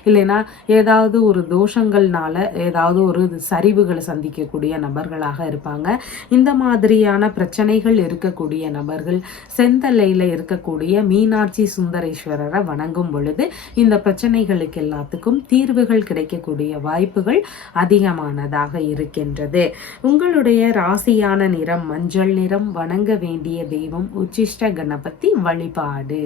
இல்லைன்னா ஏதாவது ஒரு தோஷங்கள்னால ஏதாவது ஒரு சரிவுகளை சந்திக்கக்கூடிய நபர்களாக இருப்பாங்க. இந்த மாதிரியான பிரச்சனைகள் இருக்கக்கூடிய நபர்கள் செந்தலையில் இருக்கக்கூடிய மீனாட்சி சுந்தரேஸ்வரரை வணங்கும் பொழுது இந்த பிரச்சனைகளுக்கு எல்லாத்துக்கும் தீர்வுகள் கிடைக்கக்கூடிய வாய்ப்புகள் அதிகமானதாக இருக்கின்றது. உங்களுடைய ராசியான நிறம் மஞ்சள் நிறம். வணங்க வேண்டிய தெய்வம் உச்சிஷ்ட கணபதி வழிபாடு.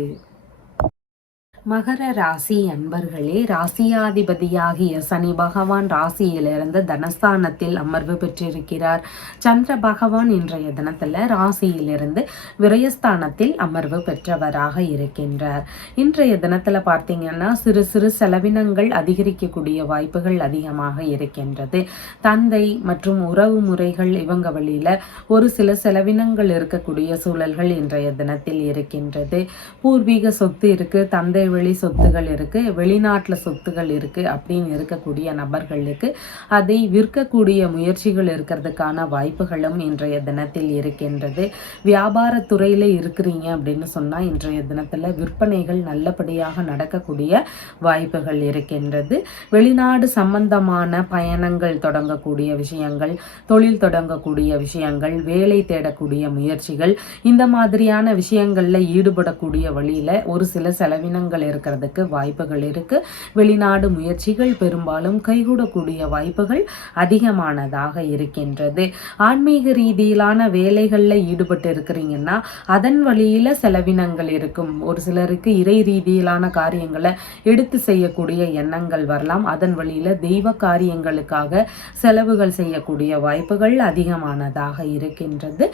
மகர ராசி அன்பர்களே, ராசியாதிபதியாகிய சனி பகவான் ராசியிலிருந்து தனஸ்தானத்தில் அமர்வு பெற்றிருக்கிறார். சந்திர பகவான் இன்றைய தினத்தில் ராசியிலிருந்து விரயஸ்தானத்தில் அமர்வு பெற்றவராக இருக்கின்றார். இன்றைய தினத்தில் பார்த்தீங்கன்னா சிறு சிறு செலவினங்கள் அதிகரிக்கக்கூடிய வாய்ப்புகள் அதிகமாக இருக்கின்றது. தந்தை மற்றும் உறவு முறைகள் இவங்க வழியில் ஒரு சில செலவினங்கள் இருக்கக்கூடிய சூழல்கள் இன்றைய தினத்தில் இருக்கின்றது. பூர்வீக சொத்து இருக்கு, தந்தை வெளி சொத்துகள் இருக்கு, வெளிநாட்டில் சொத்துகள் இருக்கு அப்படின்னு இருக்கக்கூடிய நபர்களுக்கு அதை விற்கக்கூடிய முயற்சிகள் இருக்கிறதுக்கான வாய்ப்புகளும் இன்றைய தினத்தில் இருக்கின்றது. வியாபாரத்துறையில் இருக்கிறீங்க அப்படின்னு சொன்னால் இன்றைய தினத்தில் விற்பனைகள் நல்லபடியாக நடக்கக்கூடிய வாய்ப்புகள் இருக்கின்றது. வெளிநாடு சம்பந்தமான பயணங்கள் தொடங்கக்கூடிய விஷயங்கள், தொழில் தொடங்கக்கூடிய விஷயங்கள், வேலை தேடக்கூடிய முயற்சிகள், இந்த மாதிரியான விஷயங்களில் ஈடுபடக்கூடிய வழியில் ஒரு சில செலவினங்கள் இருக்கிறதுக்கு வாய்ப்புகள் இருக்கு. வெளிநாடு முயற்சிகள் பெரும்பாலும் கைகூடக்கூடிய வாய்ப்புகள் அதிகமானதாக இருக்கின்றது. ஆன்மீக ரீதியிலான வேலைகளில் ஈடுபட்டு இருக்கிறீங்கன்னா அதன் வழியில செலவினங்கள் இருக்கும். ஒரு சிலருக்கு இறை ரீதியிலான காரியங்களை எடுத்து செய்யக்கூடிய எண்ணங்கள் வரலாம். அதன் வழியில தெய்வ காரியங்களுக்காக செலவுகள் செய்யக்கூடிய வாய்ப்புகள் அதிகமானதாக இருக்கின்றது.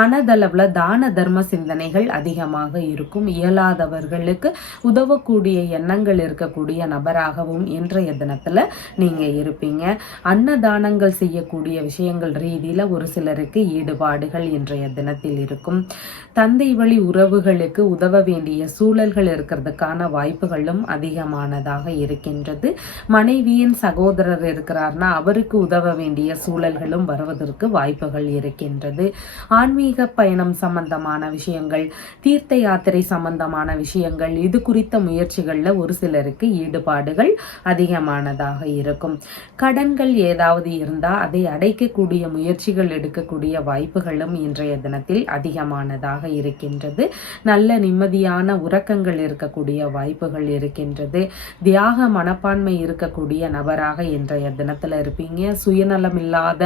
மனதளவுல தான தர்ம சிந்தனைகள் அதிகமாக இருக்கும். இயலாதவர்களுக்கு உதவக்கூடிய எண்ணங்கள் இருக்கக்கூடிய நபராகவும் இன்றைய தினத்துல நீங்க இருப்பீங்க. அன்னதானங்கள் செய்யக்கூடிய விஷயங்கள் ரீதியில ஒரு சிலருக்கு ஈடுபாடுகள் இன்றைய தினத்தில் இருக்கும். தந்தை வழி உறவுகளுக்கு உதவ வேண்டிய சூழல்கள் இருக்கிறதுக்கான வாய்ப்புகளும் அதிகமானதாக இருக்கின்றது. மனைவியின் சகோதரர் இருக்கிறார்னா அவருக்கு உதவ வேண்டிய சூழல்களும் வருவதற்கு வாய்ப்புகள் இருக்கின்றது. ஆன்மீக பயணம் சம்பந்தமான விஷயங்கள், தீர்த்த யாத்திரை சம்பந்தமான விஷயங்கள், இது குறித்த முயற்சிகள்ல ஒரு சிலருக்கு ஈடுபாடுகள் அதிகமானதாக இருக்கும். கடன்கள் ஏதாவது இருந்தா அதை அடைக்கக்கூடிய முயற்சிகள் எடுக்கக்கூடிய வாய்ப்புகளும் இன்றைய தினத்தில் அதிகமானதாக இருக்கின்றது. நல்ல நிம்மதியான உறக்கங்கள் இருக்கக்கூடிய வாய்ப்புகள் இருக்கின்றது. தியாக மனப்பான்மை இருக்கக்கூடிய நபராக இன்றைய தினத்துல இருப்பீங்க. சுயநலம் இல்லாத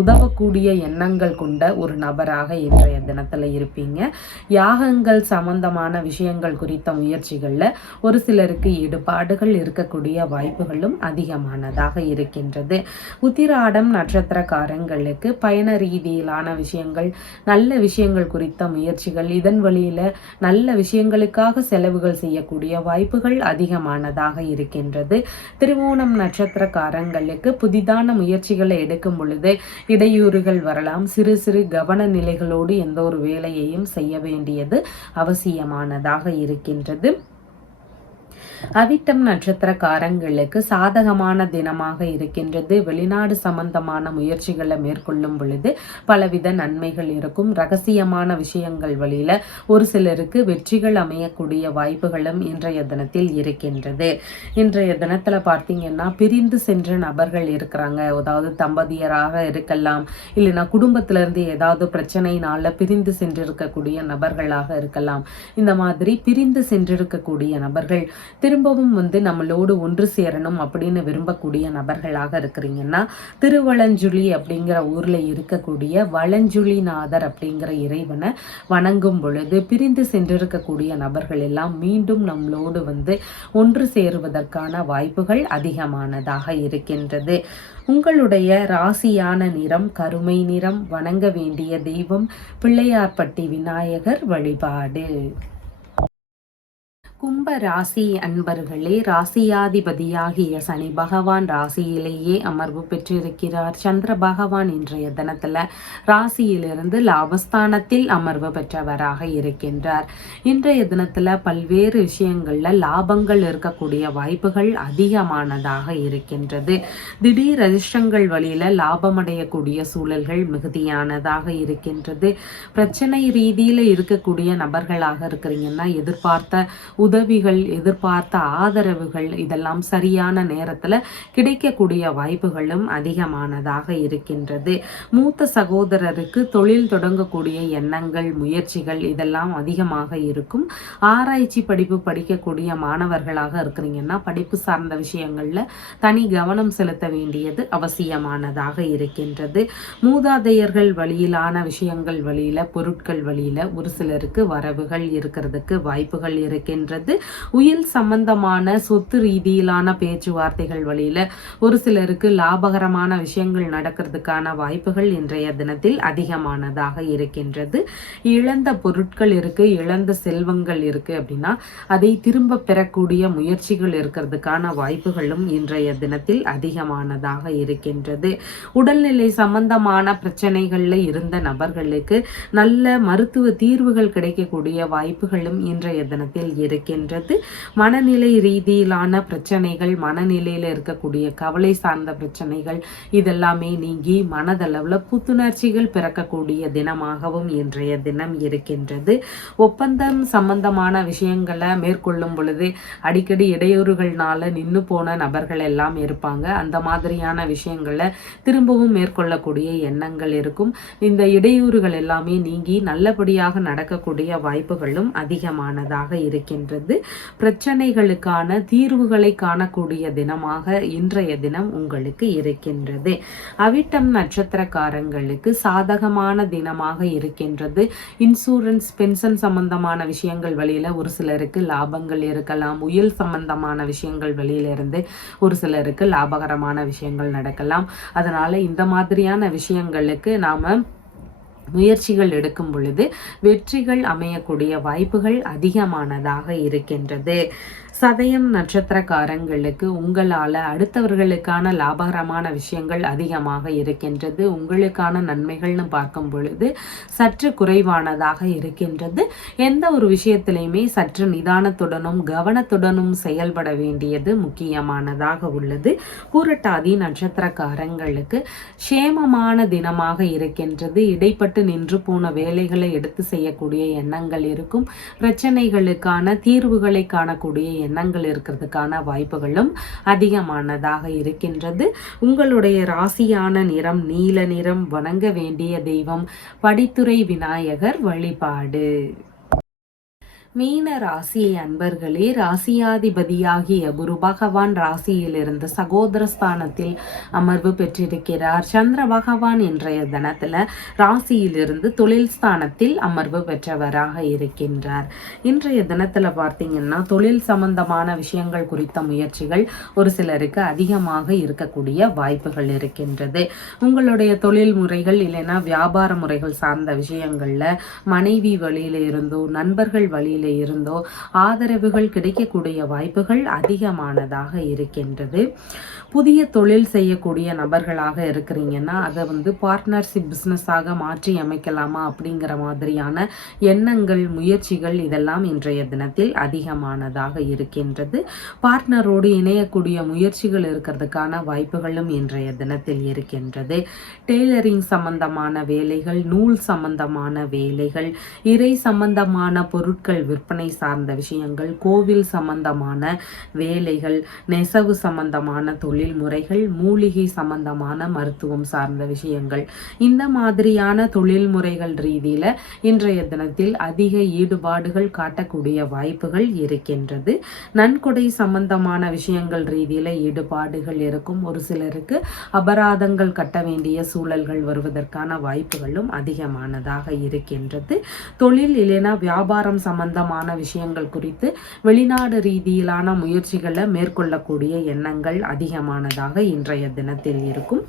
உதவக்கூடிய எண்ணங்கள் கொண்ட ஒரு நபராக இன்றைய தினத்துல இருப்பீங்க. யாகங்கள் சம்பந்தமான விஷயங்கள் குறித்த முயற்சிகள்ல ஒரு சிலருக்கு ஈடுபாடுகள் இருக்கக்கூடிய வாய்ப்புகளும் அதிகமானதாக இருக்கின்றது. உத்திராடம் நட்சத்திரக்காரங்களுக்கு பயண ரீதியிலான விஷயங்கள், நல்ல விஷயங்கள் குறித்த முயற்சிகள், இதன் வழியில நல்ல விஷயங்களுக்காக செலவுகள் செய்யக்கூடிய வாய்ப்புகள் அதிகமானதாக இருக்கின்றது. திருவோணம் நட்சத்திரக்காரங்களுக்கு புதிதான முயற்சிகளை எடுக்கும் பொழுது இடையூறுகள் வரலாம். சிறு சிறு கவன நிலைகளோடு எந்த ஒரு வேலையையும் செய்ய வேண்டியது அவசியமானதாக இருக்கின்றது. அவிட்டம் நட்சத்திரக்காரங்களுக்கு சாதகமான தினமாக இருக்கின்றது. வெளிநாடு சம்பந்தமான முயற்சிகளை மேற்கொள்ளும் பொழுது பலவித நன்மைகள் இருக்கும். ரகசியமான விஷயங்கள் வழியில ஒரு சிலருக்கு வெற்றிகள் அமையக்கூடிய வாய்ப்புகளும் இன்றைய தினத்தில் இருக்கின்றது. இன்றைய தினத்துல பார்த்தீங்கன்னா பிரிந்து சென்ற நபர்கள் இருக்கிறாங்க. அதாவது தம்பதியராக இருக்கலாம், இல்லைன்னா குடும்பத்திலிருந்து ஏதாவது பிரச்சனையினால பிரிந்து சென்றிருக்கக்கூடிய நபர்களாக இருக்கலாம். இந்த மாதிரி பிரிந்து சென்றிருக்கக்கூடிய நபர்கள் திரும்பவும் நம்மளோடு ஒன்று சேரணும் அப்படின்னு விரும்பக்கூடிய நபர்களாக இருக்கிறீங்கன்னா திருவளஞ்சுழி அப்படிங்கிற ஊர்ல இருக்கக்கூடிய வளஞ்சுழிநாதர் அப்படிங்கிற இறைவனை வணங்கும் பொழுது பிரிந்து சென்றிருக்கக்கூடிய நபர்கள் எல்லாம் மீண்டும் நம்மளோடு ஒன்று சேருவதற்கான வாய்ப்புகள் அதிகமானதாக இருக்கின்றது. உங்களுடைய ராசியான நிறம் கருமை நிறம். வணங்க வேண்டிய தெய்வம் பிள்ளையார்பட்டி விநாயகர் வழிபாடு. கும்ப கும்ப ராசி அன்பர்களே, ராசியாதிபதியாகிய சனி பகவான் ராசியிலேயே அமர்வு பெற்றிருக்கிறார். சந்திர பகவான் இன்றைய தினத்துல ராசியிலிருந்து லாபஸ்தானத்தில் அமர்வு பெற்றவராக இருக்கின்றார். இன்றைய தினத்துல பல்வேறு விஷயங்கள்ல லாபங்கள் இருக்கக்கூடிய வாய்ப்புகள் அதிகமானதாக இருக்கின்றது. திடீர் அதிர்ஷ்டங்கள் வழியில லாபமடையக்கூடிய சூழல்கள் மிகுதியானதாக இருக்கின்றது. பிரச்சனை ரீதியில இருக்கக்கூடிய நபர்களாக இருக்கிறீங்கன்னா எதிர்பார்த்த உதவிகள், எதிர்பார்த்த ஆதரவுகள் இதெல்லாம் சரியான நேரத்துல கிடைக்கக்கூடிய வாய்ப்புகளும் அதிகமானதாக இருக்கின்றது. மூத்த சகோதரருக்கு தொழில் தொடங்கக்கூடிய எண்ணங்கள், முயற்சிகள் இதெல்லாம் அதிகமாக இருக்கும். ஆராய்ச்சி படிப்பு படிக்கக்கூடிய மாணவர்களாக இருக்கிறீங்கன்னா படிப்பு சார்ந்த விஷயங்கள்ல தனி கவனம் செலுத்த வேண்டியது அவசியமானதாக இருக்கின்றது. மூதாதையர்கள் வழியிலான விஷயங்கள் வழியில, பொருட்கள் வழியில ஒரு சிலருக்கு வரவுகள் இருக்கிறதுக்கு வாய்ப்புகள் இருக்கின்றது. உயில் சம்பந்தமான சொத்து ரீதியிலான பேச்சுவார்த்தைகள் வழியில ஒரு சிலருக்கு லாபகரமான விஷயங்கள் நடக்கிறதுக்கான வாய்ப்புகள் இன்றைய தினத்தில் அதிகமானதாக இருக்கின்றது. இழந்த பொருட்கள் இருக்கு, இழந்த செல்வங்கள் இருக்கு அப்படின்னா அதை திரும்ப பெறக்கூடிய முயற்சிகள் இருக்கிறதுக்கான வாய்ப்புகளும் இன்றைய தினத்தில் அதிகமானதாக இருக்கின்றது. உடல்நிலை சம்பந்தமான பிரச்சனைகள்ல இருந்த நபர்களுக்கு நல்ல மருத்துவ தீர்வுகள் கிடைக்கக்கூடிய வாய்ப்புகளும் இன்றைய தினத்தில் இருக்கின்றது. மனநிலை ரீதியிலான பிரச்சனைகள், மனநிலையில இருக்கக்கூடிய கவலை சார்ந்த பிரச்சனைகள் இதெல்லாமே நீங்கி மனதளவுல புத்துணர்ச்சிகள் பிறக்கக்கூடிய தினமாகவும் இன்றைய தினம் இருக்கின்றது. ஒப்பந்தம் சம்பந்தமான விஷயங்களை மேற்கொள்ளும் பொழுது அடிக்கடி இடையூறுகள்னால நின்று போன நபர்கள் எல்லாம் இருப்பாங்க. அந்த மாதிரியான விஷயங்களை திரும்பவும் மேற்கொள்ளக்கூடிய எண்ணங்கள் இருக்கும். இந்த இடையூறுகள் எல்லாமே நீங்கி நல்லபடியாக நடக்கக்கூடிய வாய்ப்புகளும் அதிகமானதாக இருக்கின்றது. பிரச்சனைகளுக்கான தீர்வுகளை காணக்கூடிய தினமாக இன்றைய தினம் உங்களுக்கு இருக்கின்றது. அவிட்டம் நட்சத்திரக்காரங்களுக்கு சாதகமான தினமாக இருக்கின்றது. இன்சூரன்ஸ், பென்ஷன் சம்பந்தமான விஷயங்கள் வழியில ஒரு சிலருக்கு லாபங்கள் இருக்கலாம். உயில் சம்பந்தமான விஷயங்கள் வழியிலிருந்து ஒரு சிலருக்கு லாபகரமான விஷயங்கள் நடக்கலாம். அதனால இந்த மாதிரியான விஷயங்களுக்கு நாம முயற்சிகள் எடுக்கும் பொழுது வெற்றிகள் அமையக்கூடிய வாய்ப்புகள் அதிகமானதாக இருக்கின்றது. சதயம் நட்சத்திரக்காரங்களுக்கு உங்களால் அடுத்தவர்களுக்கான லாபகரமான விஷயங்கள் அதிகமாக இருக்கின்றது. உங்களுக்கான நன்மைகள்னு பார்க்கும் பொழுது சற்று குறைவானதாக இருக்கின்றது. எந்த ஒரு விஷயத்திலையுமே சற்று நிதானத்துடனும் கவனத்துடனும் செயல்பட வேண்டியது முக்கியமானதாக உள்ளது. பூரட்டாதி நட்சத்திரக்காரங்களுக்கு சேமமான தினமாக இருக்கின்றது. இடைப்பட்டு நின்று போன வேலைகளை எடுத்து செய்யக்கூடிய எண்ணங்கள் இருக்கும். பிரச்சனைகளுக்கான தீர்வுகளை காணக்கூடிய எண்ணங்கள் இருக்கிறதுக்கான வாய்ப்புகளும் அதிகமானதாக இருக்கின்றது. உங்களுடைய ராசியான நிறம் நீல நிறம். வணங்க வேண்டிய தெய்வம் படித்துறை விநாயகர் வழிபாடு. மீன ராசி அன்பர்களே, ராசியாதிபதியாகிய குரு பகவான் ராசியிலிருந்து சகோதரஸ்தானத்தில் அமர்வு பெற்றிருக்கிறார். சந்திர பகவான் இன்றைய தினத்துல ராசியிலிருந்து தொழில் ஸ்தானத்தில் அமர்வு பெற்றவராக இருக்கின்றார். இன்றைய தினத்துல பார்த்தீங்கன்னா தொழில் சம்பந்தமான விஷயங்கள் குறித்த முயற்சிகள் ஒரு சிலருக்கு அதிகமாக இருக்கக்கூடிய வாய்ப்புகள் இருக்கின்றது. உங்களுடைய தொழில் முறைகள் இல்லைன்னா வியாபார முறைகள் சார்ந்த விஷயங்கள்ல மனைவி வழியில இருந்தோ நண்பர்கள் வழியில இருந்தோ ஆதரவுகள் கிடைக்கக்கூடிய வாய்ப்புகள் அதிகமானதாக இருக்கின்றது. புதிய தொழில் செய்யக்கூடிய நபர்களாக இருக்கிறீங்கன்னா அதை பார்ட்னர்ஷிப் பிஸ்னஸாக மாற்றி அமைக்கலாமா அப்படிங்கிற மாதிரியான எண்ணங்கள், முயற்சிகள் இதெல்லாம் இன்றைய தினத்தில் அதிகமானதாக இருக்கின்றது. பார்ட்னரோடு இணையக்கூடிய முயற்சிகள் இருக்கிறதுக்கான வாய்ப்புகளும் இன்றைய தினத்தில் இருக்கின்றது. டெய்லரிங் சம்பந்தமான வேலைகள், நூல் சம்பந்தமான வேலைகள், இறை சம்பந்தமான பொருட்கள் விற்பனை சார்ந்த விஷயங்கள், கோவில் சம்பந்தமான வேலைகள், நெசவு சம்பந்தமான தொழில் முறைகள், மூலிகை சம்பந்தமான மருத்துவம் சார்ந்த விஷயங்கள், இந்த மாதிரியான தொழில் முறைகள் ரீதியில இன்றைய தினத்தில் அதிக ஈடுபாடுகள் காட்டக்கூடிய வாய்ப்புகள் இருக்கின்றது. நன்கொடை சம்பந்தமான விஷயங்கள் ரீதியில ஈடுபாடுகள் இருக்கும். ஒரு சிலருக்கு அபராதங்கள் கட்ட வேண்டிய சூழல்கள் வருவதற்கான வாய்ப்புகளும் அதிகமானதாக இருக்கின்றது. தொழில் இல்லைனா வியாபாரம் சம்பந்தமான விஷயங்கள் குறித்து வெளிநாடு ரீதியிலான முயற்சிகளை மேற்கொள்ளக்கூடிய எண்ணங்கள் அதிகமானதாக இன்றைய தினத்தில் இருக்கும்.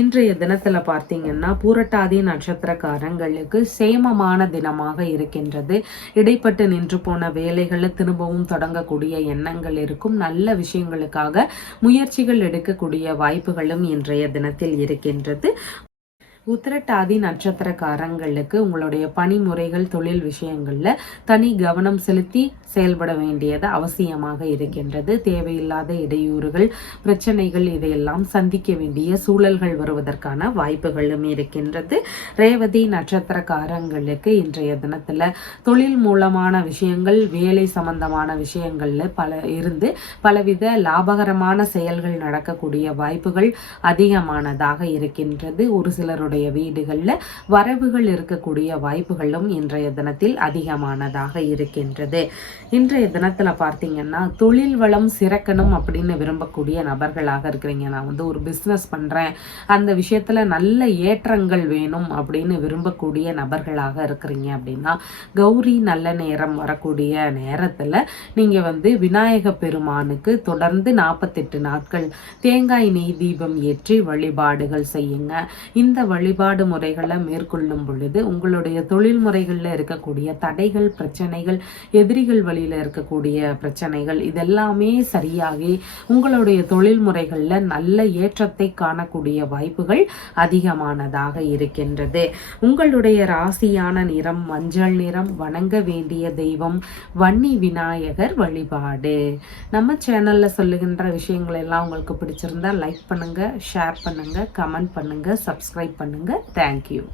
இன்றைய தினத்துல பார்த்தீங்கன்னா பூரட்டாதி நட்சத்திரக்காரங்களுக்கு சேமமான தினமாக இருக்கின்றது. இடைப்பட்டு நின்று போன வேலைகளை திரும்பவும் தொடங்கக்கூடிய எண்ணங்கள் இருக்கும். நல்ல விஷயங்களுக்காக முயற்சிகள் எடுக்கக்கூடிய வாய்ப்புகளும் இன்றைய தினத்தில் இருக்கின்றது. உத்திரட்டாதி நட்சத்திரக்காரங்களுக்கு உங்களுடைய பணிமுறைகள் தொழில் விஷயங்கள்ல தனி கவனம் செலுத்தி செயல்பட வேண்டியது அவசியமாக இருக்கின்றது. தேவையில்லாத இடையூறுகள் பிரச்சனைகள் இதையெல்லாம் சந்திக்க வேண்டிய சூழல்கள் வருவதற்கான வாய்ப்புகளும் இருக்கின்றது. ரேவதி நட்சத்திரக்காரங்களுக்கு இன்றைய தினத்துல தொழில் மூலமான விஷயங்கள் வேலை சம்பந்தமான விஷயங்கள்ல பலவித லாபகரமான செயல்கள் நடக்கக்கூடிய வாய்ப்புகள் அதிகமானதாக இருக்கின்றது. ஒரு சிலருடைய வீடுகள்ல வரவுகள் இருக்கக்கூடிய வாய்ப்புகளும் இன்றைய தினத்தில் அதிகமானதாக இருக்கின்றது. இன்றைய தினத்துல பார்த்தீங்கன்னா தொழில் வளம் சிறக்கணும் அப்படின்னு விரும்பக்கூடிய நபர்களாக இருக்கிறீங்க. நான் ஒரு பிஸ்னஸ் பண்றேன், அந்த விஷயத்துல நல்ல ஏற்றங்கள் வேணும் அப்படின்னு விரும்பக்கூடிய நபர்களாக இருக்கிறீங்க அப்படின்னா கௌரி நல்ல நேரம் வரக்கூடிய நேரத்துல நீங்க விநாயக பெருமானுக்கு தொடர்ந்து 48 நாட்கள் தேங்காய் நெய் தீபம் ஏற்றி வழிபாடுகள் செய்யுங்க. இந்த வழிபாடு முறைகளை மேற்கொள்ளும் பொழுது உங்களுடைய தொழில் முறைகளில் இருக்கக்கூடிய தடைகள் பிரச்சனைகள் எதிரிகள் வழியில் இருக்கக்கூடிய பிரச்சனைகள் இதெல்லாமே சரியாகி உங்களுடைய தொழில் முறைகளில் நல்ல ஏற்றத்தை காணக்கூடிய வாய்ப்புகள் அதிகமானதாக இருக்கின்றது. உங்களுடைய ராசியான நிறம் மஞ்சள் நிறம். வணங்க வேண்டிய தெய்வம் வன்னி விநாயகர் வழிபாடு. நம்ம சேனல்ல சொல்லுகின்ற விஷயங்கள் எல்லாம் உங்களுக்கு பிடிச்சிருந்தா லைக் பண்ணுங்க, ஷேர் பண்ணுங்க, கமெண்ட் பண்ணுங்க, சப்ஸ்கிரைப் பண்ணுங்க. Thank you.